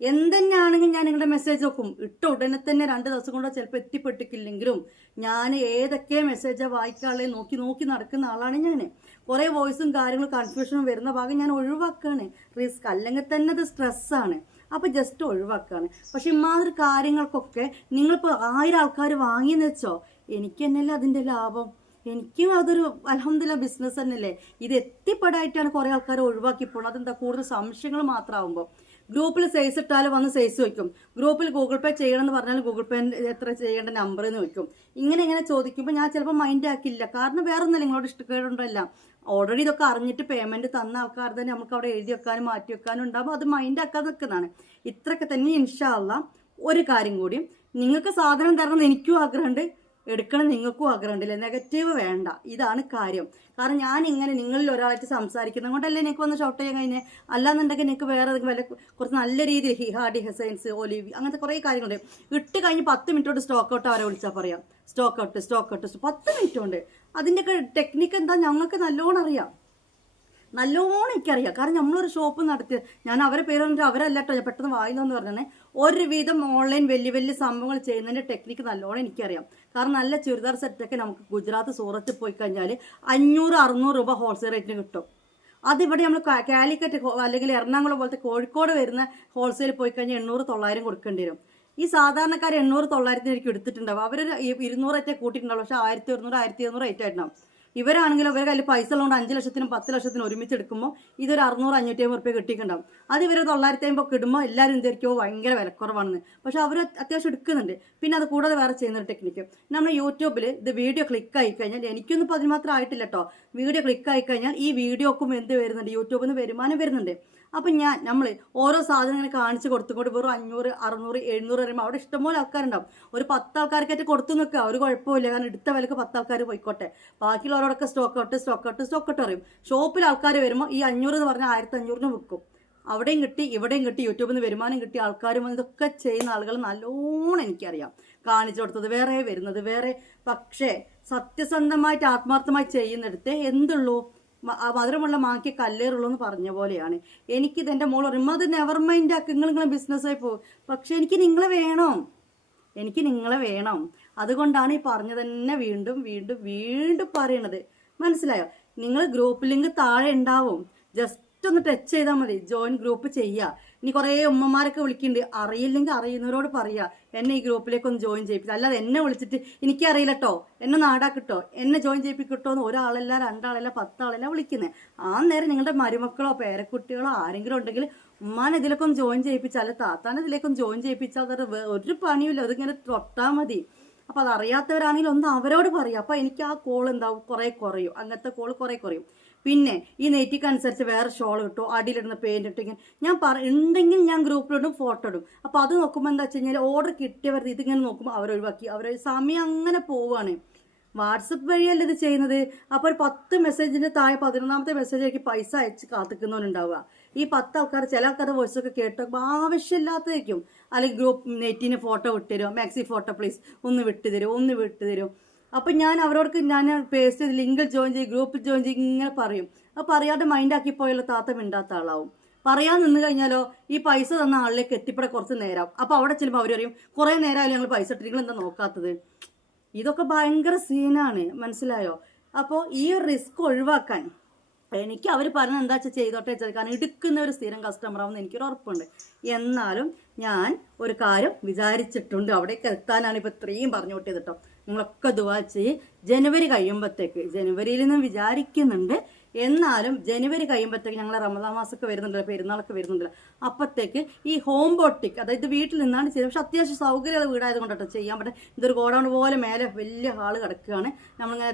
എന്തെന്നാണെങ്കിൽ ഞാൻ നിങ്ങളുടെ മെസ്സേജ് നോക്കും. ഇട്ട ഉടനെ തന്നെ 2 ദിവസം കൊണ്ടോ ചിലപ്പോൾ എത്തിപ്പെട്ടിട്ടില്ലെങ്കിലും ഞാൻ ഏതൊക്കെ മെസ്സേജാണ് വായിക്കാനുള്ളത് നോക്കി നോക്കി നടക്കുന്ന ആളാണ് ഞാൻ. കുറേ വോയിസും കാര്യങ്ങളും കൺഫ്യൂഷനും വരുന്ന ഭാഗം ഞാൻ ഒഴിവാക്കുകയാണ്. റിസ്ക് അല്ലെങ്കിൽ തന്നെ അത് സ്ട്രെസ്സാണ്. അപ്പോൾ ജസ്റ്റ് ഒഴിവാക്കുകയാണ്. പക്ഷെ ഇമാതിരി കാര്യങ്ങൾക്കൊക്കെ നിങ്ങളിപ്പോൾ 1000 ആൾക്കാർ വാങ്ങിയെന്ന് വെച്ചോ, എനിക്ക് തന്നെയല്ലേ അതിൻ്റെ ലാഭം. എനിക്കും അതൊരു അൽഹംദുലില്ലാ ബിസിനസ് തന്നെയല്ലേ. ഇത് എത്തിപ്പെടായിട്ടാണ് കുറേ ആൾക്കാർ ഒഴിവാക്കി പോകുന്നത്. അതെന്താ, കൂടുതൽ സംശയങ്ങൾ മാത്രമാകുമ്പോൾ. ഗ്രൂപ്പിൽ സൈസ് ഇട്ടാലും വന്ന് സൈസ് വയ്ക്കും. ഗ്രൂപ്പിൽ ഗൂഗിൾ പേ ചെയ്യണമെന്ന് പറഞ്ഞാൽ ഗൂഗിൾ പേ എത്ര ചെയ്യേണ്ട നമ്പർ എന്ന് വയ്ക്കും. ഇങ്ങനെ ചോദിക്കുമ്പോൾ ഞാൻ ചിലപ്പോൾ മൈൻഡ് ആക്കില്ല. കാരണം വേറെ ഒന്നുമില്ല, നിങ്ങളോട് ഇഷ്ടക്കേടുണ്ടല്ല. ഓൾറെഡി ഇതൊക്കെ അറിഞ്ഞിട്ട് പേയ്മെൻറ്റ് തന്ന ആൾക്കാർ തന്നെ നമുക്ക് അവിടെ എഴുതി വെക്കാനും മാറ്റി വെക്കാനും ഉണ്ടാകുമ്പോൾ അത് മൈൻഡ് ആക്കാൻ നിൽക്കുന്നതാണ്. ഇത്രയൊക്കെ തന്നെ. ഇൻഷാ അല്ലാ ഒരു കാര്യം കൂടി, നിങ്ങൾക്ക് സാധനം തരണം എനിക്കും ആഗ്രഹമുണ്ട്, എടുക്കണം നിങ്ങൾക്കും ആഗ്രഹമുണ്ടല്ലേ. നെഗറ്റീവ് വേണ്ട, ഇതാണ് കാര്യം. കാരണം ഞാൻ ഇങ്ങനെ നിങ്ങളിൽ ഒരാളായിട്ട് സംസാരിക്കുന്നത് കൊണ്ടല്ലേ എനിക്ക് വന്ന് ഷോർട്ട് ചെയ്യാൻ കഴിഞ്ഞേ. അല്ലാന്നുണ്ടെങ്കിൽ എനിക്ക് വേറെ വല്ല കുറച്ച് നല്ല രീതിയിൽ ഹിഹാഡി ഹസൈൻസ് ഒലിവി അങ്ങനത്തെ കുറേ കാര്യങ്ങളുണ്ട്. ഇട്ട് കഴിഞ്ഞ് 10 മിനിറ്റ് കൊണ്ട് സ്റ്റോക്ക് ഔട്ട് അവരെ വിളിച്ചാൽ പറയാം. സ്റ്റോക്ക് ഔട്ട് 10 മിനിറ്റ് കൊണ്ട്. അതിൻ്റെയൊക്കെ ടെക്നിക്ക് എന്താ ഞങ്ങൾക്ക് നല്ലോണം അറിയാം. നല്ലോണം എനിക്കറിയാം. കാരണം നമ്മളൊരു ഷോപ്പ് നടത്തി, ഞാൻ അവരെ പേര് പറഞ്ഞിട്ട് അവരല്ല കേട്ടോ, ഞാൻ പെട്ടെന്ന് വായിന്നെന്ന് പറഞ്ഞേ. ഒരുവിധം ഓൺലൈൻ വലിയ സംഭവങ്ങൾ ചെയ്യുന്നതിൻ്റെ ടെക്നിക്ക് നല്ലോണം എനിക്കറിയാം. കാരണം നല്ല ചുരിദാർ സെറ്റൊക്കെ നമുക്ക് ഗുജറാത്ത് സൂറത്തിൽ പോയി കഴിഞ്ഞാൽ 500-600 രൂപ ഹോൾസെയിൽ റേറ്റിന് കിട്ടും. അതിവിടെ നമ്മൾ കാലിക്കറ്റ് അല്ലെങ്കിൽ എറണാകുളം പോലത്തെ കോഴിക്കോട് വരുന്ന ഹോൾസെയിൽ പോയി കഴിഞ്ഞാൽ 800-900 കൊടുക്കേണ്ടി വരും. ഈ സാധാരണക്കാർ 800-900 എനിക്ക് എടുത്തിട്ടുണ്ടാവും. അവർ 200 കൂട്ടിയിട്ടുണ്ടാവും. പക്ഷേ 1100-1200 റേറ്റ് ആയിട്ടുണ്ടാവും. ഇവരാണെങ്കിലും ഇവരുടെ കയ്യിൽ പൈസ ഉള്ളതുകൊണ്ട് 5 ലക്ഷത്തിനും 10 ലക്ഷത്തിനും ഒരുമിച്ച് എടുക്കുമ്പോൾ ഇതൊരു 600-550 റുപ്യ കിട്ടിയിട്ടുണ്ടാവും. അത് ഇവർ 950 ഇടുമ്പോൾ എല്ലാവരും വിചാരിക്കുമോ ഭയങ്കര വിലക്കുറവാണെന്ന്. പക്ഷെ അവർ അത്യാവശ്യം എടുക്കുന്നുണ്ട്. പിന്നെ അത് കൂടാതെ വേറെ ചെയ്യുന്നൊരു ടെക്നിക്ക്, നമ്മൾ യൂട്യൂബിൽ ഇത് വീഡിയോ ക്ലിക്ക് ആയി കഴിഞ്ഞാൽ, എനിക്കൊന്നും ഇപ്പോൾ അതിന് മാത്രം ആയിട്ടില്ല കേട്ടോ, വീഡിയോ ക്ലിക്ക് ആയി കഴിഞ്ഞാൽ ഈ വീഡിയോക്കും എന്ത് വരുന്നുണ്ട്, യൂട്യൂബിൽ നിന്ന് വരുമാനം വരുന്നുണ്ട്. അപ്പം നമ്മൾ ഓരോ സാധനങ്ങൾ കാണിച്ച് കൊടുത്തുകൊണ്ട് വെറും 500, 600, 700 വരുമ്പോൾ അവിടെ ഇഷ്ടംപോലെ ആൾക്കാരുണ്ടാവും. ഒരു 10 ആൾക്കാർക്കായിട്ട് കൊടുത്തു നിൽക്കുക, ഒരു കുഴപ്പമില്ല. കാരണം എടുത്ത വിലക്ക് 10 ആൾക്കാർ പോയിക്കോട്ടെ. ബാക്കിയുള്ളവരോടൊക്കെ സ്റ്റോക്ക് ഔട്ട് അറിയും. ഷോപ്പിൽ ആൾക്കാർ വരുമ്പോൾ ഈ 500 എന്ന് പറഞ്ഞാൽ 1500 വിൽക്കും. അവിടെയും കിട്ടി ഇവിടെയും കിട്ടി, യൂട്യൂബിൽ നിന്ന് വരുമാനം കിട്ടി. ആൾക്കാരും ഇതൊക്കെ ചെയ്യുന്ന ആളുകൾ നല്ലോണം എനിക്കറിയാം. കാണിച്ചു കൊടുത്തത് വേറെ, വരുന്നത് വേറെ. പക്ഷേ സത്യസന്ധമായിട്ട് ആത്മാർത്ഥമായി ചെയ്യുന്നിടത്ത് എന്തുള്ളൂ, മധുരമുള്ള മാക്കി കല്ലേറുള്ളൂ എന്ന് പറഞ്ഞ പോലെയാണ്. എനിക്കിത് എൻ്റെ മോൾ പറയുമ്പോൾ അത് നെവർ മൈൻഡ് ആക്കി, നിങ്ങളിങ്ങനെ ബിസിനസ്സായി പോകും. പക്ഷെ എനിക്ക് നിങ്ങളെ വേണം. അതുകൊണ്ടാണ് ഈ പറഞ്ഞത് തന്നെ വീണ്ടും വീണ്ടും വീണ്ടും പറയണത്. മനസ്സിലായോ? നിങ്ങൾ ഗ്രൂപ്പ് ലിങ്ക് താഴെ ഉണ്ടാവും. ജസ്റ്റ് ഒന്ന് ടച്ച് ചെയ്താൽ മതി, ജോയിൻ ഗ്രൂപ്പ് ചെയ്യുക. ഇനി കുറേ ഉമ്മമാരൊക്കെ വിളിക്കുന്നുണ്ട്, അറിയില്ലെങ്കിൽ അറിയുന്നവരോട് പറയുക എന്നെ ഈ ഗ്രൂപ്പിലേക്ക് ഒന്ന് ജോയിൻ ചെയ്യിപ്പിക്കുക. അല്ലാതെ എന്നെ വിളിച്ചിട്ട് എനിക്കറിയില്ല കേട്ടോ, എന്നെ നാടാക്കിട്ടോ, എന്നെ ജോയിൻ ചെയ്യിപ്പിക്കിട്ടോ എന്ന് ഒരാളല്ല, 2 ആളല്ല, 10 ആളല്ല വിളിക്കുന്നത്. ആ നേരം നിങ്ങളുടെ മരുമക്കളോ പേരക്കുട്ടികളോ ആരെങ്കിലും ഉണ്ടെങ്കിൽ ഉമ്മാനെ ഇതിലൊക്കെ ഒന്ന് ജോയിൻ ചെയ്യിപ്പിച്ചാൽ, താത്താനെ ഇതിലേക്കൊന്ന് ജോയിൻ ചെയ്യിപ്പിച്ചാൽ ഒരു പണിയില്ല, അതിങ്ങനെ തൊട്ടാൽ മതി. അപ്പോൾ അതറിയാത്തവരാണെങ്കിൽ ഒന്ന് അവരോട് പറയാം. അപ്പോൾ എനിക്ക് ആ കോൾ എന്താവും, കുറേ കുറയും. അങ്ങനത്തെ കോൾ കുറേ കുറയും. പിന്നെ ഈ നെറ്റിക്ക് അനുസരിച്ച് വേറെ ഷോൾ കിട്ടും, അടിയിലിടുന്ന പെയിന്റ് ഇട്ടെങ്കിൽ ഞാൻ ഉണ്ടെങ്കിൽ ഞാൻ ഗ്രൂപ്പിലിടും, ഫോട്ടോ ഇടും. അപ്പോൾ അത് നോക്കുമ്പോൾ എന്താ വെച്ച് കഴിഞ്ഞാൽ ഓർഡർ കിട്ടിയവർ ഇതിങ്ങനെ നോക്കുമ്പോൾ അവരൊഴിവാക്കി, സമയം അങ്ങനെ പോവുകയാണ്. വാട്സപ്പ് വഴിയല്ല ഇത് ചെയ്യുന്നത്. അപ്പോൾ ഒരു 10 മെസ്സേജിൻ്റെ താഴെ 11ാമത്തെ മെസ്സേജിലേക്ക് പൈസ അയച്ച് കാത്തിക്കുന്നവരുണ്ടാവുക. ഈ 10 ആൾക്കാർ, ചില ആൾക്കാരുടെ വോയിസൊക്കെ കേട്ടപ്പോൾ ആവശ്യമില്ലാത്തതായിരിക്കും. അല്ലെങ്കിൽ ഗ്രൂപ്പ് നെറ്റിന് ഫോട്ടോ വിട്ടുതരും, മാക്സി ഫോട്ടോ പ്ലീസ് ഒന്ന് വിട്ടുതരും. അപ്പം ഞാൻ അവരോട് ഞാൻ പേസ്റ്റ് ചെയ്ത് ലിങ്കിൽ ജോയിൻ ചെയ്യും, ഗ്രൂപ്പിൽ ജോയിൻ ചെയ്യും ഇങ്ങനെ പറയും. അപ്പോൾ അറിയാതെ മൈൻഡാക്കി പോയാലോ താത്ത മിണ്ടാത്ത ആളാവും. പറയാൻ നിന്ന് കഴിഞ്ഞാലോ ഈ പൈസ തന്ന ആളിലേക്ക് എത്തിപ്പെടാൻ കുറച്ച് നേരം. അപ്പോൾ അവിടെ ചെല്ലുമ്പോൾ അവർ പറയും കുറേ നേരമായാലും ഞങ്ങൾ പൈസ ഇട്ടിട്ട്, നിങ്ങൾ എന്താ നോക്കാത്തത്? ഇതൊക്കെ ഭയങ്കര സീനാണ്. മനസ്സിലായോ? അപ്പോൾ ഈ ഒരു റിസ്ക് ഒഴിവാക്കാൻ എനിക്ക് അവർ പറഞ്ഞത് എന്താ വെച്ചാൽ ചെയ്തോട്ടെ വെച്ചാൽ, കാരണം എടുക്കുന്ന ഒരു സ്ഥിരം കസ്റ്റമർ ആവുമെന്ന് എനിക്കൊരു ഉറപ്പുണ്ട്. എന്നാലും ഞാൻ ഒരു കാര്യം വിചാരിച്ചിട്ടുണ്ട്, അവിടേക്ക് എത്താനാണ് ഇപ്പോൾ ഇത്രയും പറഞ്ഞു വിട്ടത് കേട്ടോ. നിങ്ങളൊക്കെ ദുആ ചെയ്യ്. ജനുവരി കഴിയുമ്പോഴത്തേക്ക്, ജനുവരിയിൽ നിന്ന് വിചാരിക്കുന്നുണ്ട് എന്നാലും ജനുവരി കഴിയുമ്പോഴത്തേക്ക് ഞങ്ങൾ റമദാൻ മാസമൊക്കെ വരുന്നുണ്ടല്ലോ, പെരുന്നാളൊക്കെ വരുന്നുണ്ടല്ലോ, അപ്പോഴത്തേക്ക് ഈ ഹോം ബോട്ടിക്, അതായത് വീട്ടിൽ നിന്നാണ് ചെയ്യുന്നത്. പക്ഷെ അത്യാവശ്യം സൗകര്യമുള്ള വീടായത് കൊണ്ടോ ചെയ്യാൻ പറ്റും. ഇതൊരു ഗോഡൗൺ പോലെ മേലെ വലിയ ഹാള് കിടക്കുകയാണ്. നമ്മളിങ്ങനെ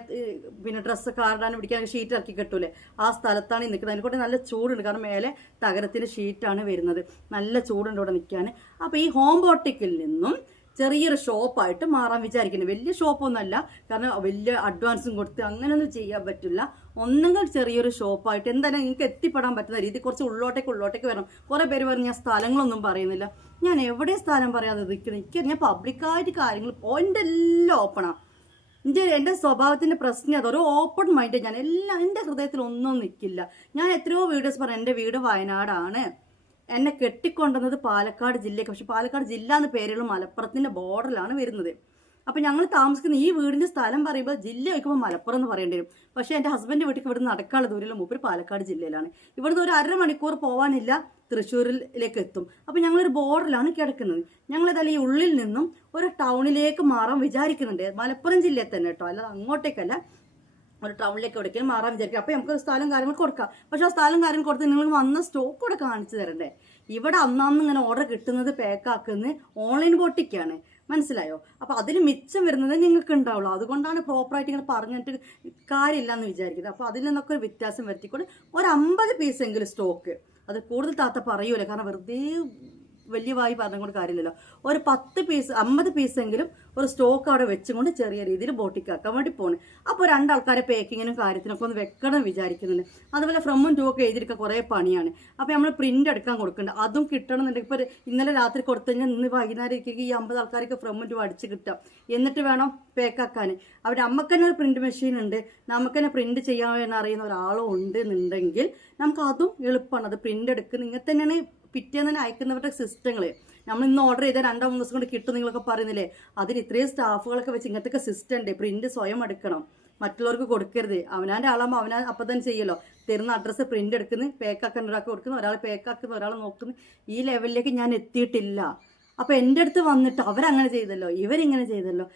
പിന്നെ ഡ്രസ്സൊക്കെ ആടാനും പിടിക്കാൻ ഷീറ്റ് ഇറക്കി കെട്ടൂലേ, ആ സ്ഥലത്താണ് ഈ നിൽക്കുന്നത്. അതിനെക്കൊണ്ട് നല്ല ചൂടുണ്ട്, കാരണം മേലെ തകരത്തിൻ്റെ ഷീറ്റാണ് വരുന്നത്. നല്ല ചൂടുണ്ട് ഇവിടെ നിൽക്കാൻ. അപ്പോൾ ഈ ഹോം ബോട്ടിക്കിൽ നിന്നും ചെറിയൊരു ഷോപ്പായിട്ട് മാറാൻ വിചാരിക്കുന്നത്. വലിയ ഷോപ്പൊന്നുമല്ല, കാരണം വലിയ അഡ്വാൻസും കൊടുത്ത് അങ്ങനെയൊന്നും ചെയ്യാൻ പറ്റില്ല. ഒന്നെങ്കിൽ ചെറിയൊരു ഷോപ്പായിട്ട് എന്തായാലും നിങ്ങൾക്ക് എത്തിപ്പെടാൻ പറ്റുന്ന രീതി കുറച്ച് ഉള്ളോട്ടേക്ക് വരണം. കുറേ പേര് പറഞ്ഞു ഞാൻ സ്ഥലങ്ങളൊന്നും പറയുന്നില്ല. ഞാൻ എവിടെ സ്ഥലം പറയാതെ നിൽക്കുന്നത്? ഞാൻ പബ്ലിക്കായിട്ട് കാര്യങ്ങൾ പോയിന്റ് എല്ലാം ഓപ്പണാണ്. എൻ്റെ സ്വഭാവത്തിൻ്റെ പ്രശ്നം അതൊരു ഓപ്പൺ മൈൻഡ്. ഞാൻ എല്ലാം, എൻ്റെ ഹൃദയത്തിൽ ഒന്നും നിൽക്കില്ല. ഞാൻ എത്രയോ വീഡിയോസ് പറഞ്ഞു, എൻ്റെ വീട് വയനാടാണ്, എന്നെ കെട്ടിക്കൊണ്ടുവന്നത് പാലക്കാട് ജില്ലയ്ക്ക്. പക്ഷെ പാലക്കാട് ജില്ല എന്ന് പേരുള്ള മലപ്പുറത്തിൻ്റെ ബോർഡറിലാണ് വരുന്നത്. അപ്പം ഞങ്ങൾ താമസിക്കുന്ന ഈ വീടിൻ്റെ സ്ഥലം പറയുമ്പോൾ ജില്ല വയ്ക്കുമ്പോൾ മലപ്പുറം എന്ന് പറയേണ്ടി വരും. പക്ഷേ എൻ്റെ ഹസ്ബൻഡ് വീട്ടിൽ ഇവിടെ നടക്കാനുള്ള ദൂരമുള്ള മൂപ്പര് പാലക്കാട് ജില്ലയിലാണ്. ഇവിടുന്ന് ഒരു 1/2 മണിക്കൂർ പോകാനില്ല, തൃശ്ശൂരിലേക്ക് എത്തും. അപ്പം ഞങ്ങളൊരു ബോർഡറിലാണ് കിടക്കുന്നത്. ഞങ്ങളിതല്ല ഈ ഉള്ളിൽ നിന്നും ഒരു ടൗണിലേക്ക് മാറാൻ വിചാരിക്കുന്നുണ്ട്. മലപ്പുറം ജില്ലയിൽ തന്നെ കേട്ടോ, അല്ലാതെ അങ്ങോട്ടേക്കല്ല, ഒരു ടൗണിലേക്ക് എവിടേക്കും മാറാൻ വിചാരിക്കും. അപ്പോൾ നമുക്ക് സ്ഥലം കാര്യങ്ങൾ കൊടുക്കാം. പക്ഷെ ആ സ്ഥലം കാര്യം കൊടുത്ത് നിങ്ങൾക്ക് വന്ന സ്റ്റോക്ക് കൂടെ കാണിച്ചു തരണ്ടേ? ഇവിടെ അന്നാന്ന് ഇങ്ങനെ ഓർഡർ കിട്ടുന്നത് പാക്കാക്കുന്നത് ഓൺലൈൻ ബോട്ടിക്കാണ്, മനസ്സിലായോ? അപ്പോൾ അതിൽ മിച്ചം വരുന്നത് നിങ്ങൾക്ക് ഉണ്ടാവുള്ളൂ. അതുകൊണ്ടാണ് പ്രോപ്പറായിട്ട് ഇങ്ങനെ പറഞ്ഞിട്ട് കാര്യമില്ല എന്ന് വിചാരിക്കുന്നത്. അപ്പോൾ അതിൽ നിന്നൊക്കെ ഒരു വ്യത്യാസം വരുത്തിക്കൊണ്ട് ഒരു 50 പീസെങ്കിലും സ്റ്റോക്ക്, അത് കൂടുതൽ താത്ത പറയൂല, കാരണം വെറുതെ വലിയ വായി പറഞ്ഞുകൊണ്ട് കാര്യമില്ലല്ലോ. ഒരു 10 പീസ് 50 പീസെങ്കിലും ഒരു സ്റ്റോക്ക് അവിടെ വെച്ചുകൊണ്ട് ചെറിയ രീതിയിൽ ബോട്ടിക്കാക്കാൻ വേണ്ടി പോകുന്നു. അപ്പോൾ 2 ആൾക്കാരെ പാക്കിങ്ങിനും കാര്യത്തിനൊക്കെ ഒന്ന് വെക്കണം വിചാരിക്കുന്നുണ്ട്. അതുപോലെ ഫ്രമും ടു ഒക്കെ എഴുതിയെടുക്കാൻ കുറേ പണിയാണ്. അപ്പോൾ നമ്മൾ പ്രിൻ്റ് എടുക്കാൻ കൊടുക്കുന്നുണ്ട്, അതും കിട്ടണമെന്നുണ്ടെങ്കിൽ ഇപ്പോൾ ഇന്നലെ രാത്രി കൊടുത്തു കഴിഞ്ഞാൽ ഇന്ന് വൈകുന്നേരം ഈ 50 ആൾക്കാർക്ക് ഫ്രമും ടു അടിച്ച് കിട്ടാം. എന്നിട്ട് വേണം പാക്കാക്കാൻ. അവിടെ നമുക്ക് തന്നെ ഒരു പ്രിൻ്റ് മെഷീൻ ഉണ്ട്, നമുക്ക് തന്നെ പ്രിൻ്റ് ചെയ്യാൻ അറിയുന്ന ഒരാളും ഉണ്ട് എന്നുണ്ടെങ്കിൽ നമുക്ക് അതും എളുപ്പമാണ്. അത് പ്രിൻ്റ് എടുക്കുന്ന ഇങ്ങനെ തന്നെയാണ് പിറ്റേന്ന് തന്നെ അയക്കുന്നവരുടെ സിസ്റ്റങ്ങൾ. നമ്മൾ ഇന്ന് ഓർഡർ ചെയ്താൽ 2-3 ദിവസം കൊണ്ട് കിട്ടും നിങ്ങളൊക്കെ പറയുന്നില്ലേ, അതിന് ഇത്രയും സ്റ്റാഫുകളൊക്കെ വെച്ച് ഇങ്ങനത്തെ സിസ്റ്റം ഉണ്ട്. പ്രിന്റ് സ്വയം എടുക്കണം, മറ്റുള്ളവർക്ക് കൊടുക്കരുത്. അവനാൻ്റെ ആളാകുമ്പോൾ അവനാ അപ്പം തന്നെ ചെയ്യുമല്ലോ. തരുന്ന അഡ്രസ്സ് പ്രിന്റ് എടുക്കുന്നു, പേക്കാക്കുന്ന ഒരാൾക്ക് കൊടുക്കുന്നു, ഒരാൾ പേക്കാക്കുന്ന ഒരാൾ നോക്കുന്നു. ഈ ലെവലിലേക്ക് ഞാൻ എത്തിയിട്ടില്ല. അപ്പോൾ എൻ്റെ അടുത്ത് വന്നിട്ട് അവരങ്ങനെ ചെയ്തല്ലോ, ഇവരിങ്ങനെ ചെയ്തല്ലോ,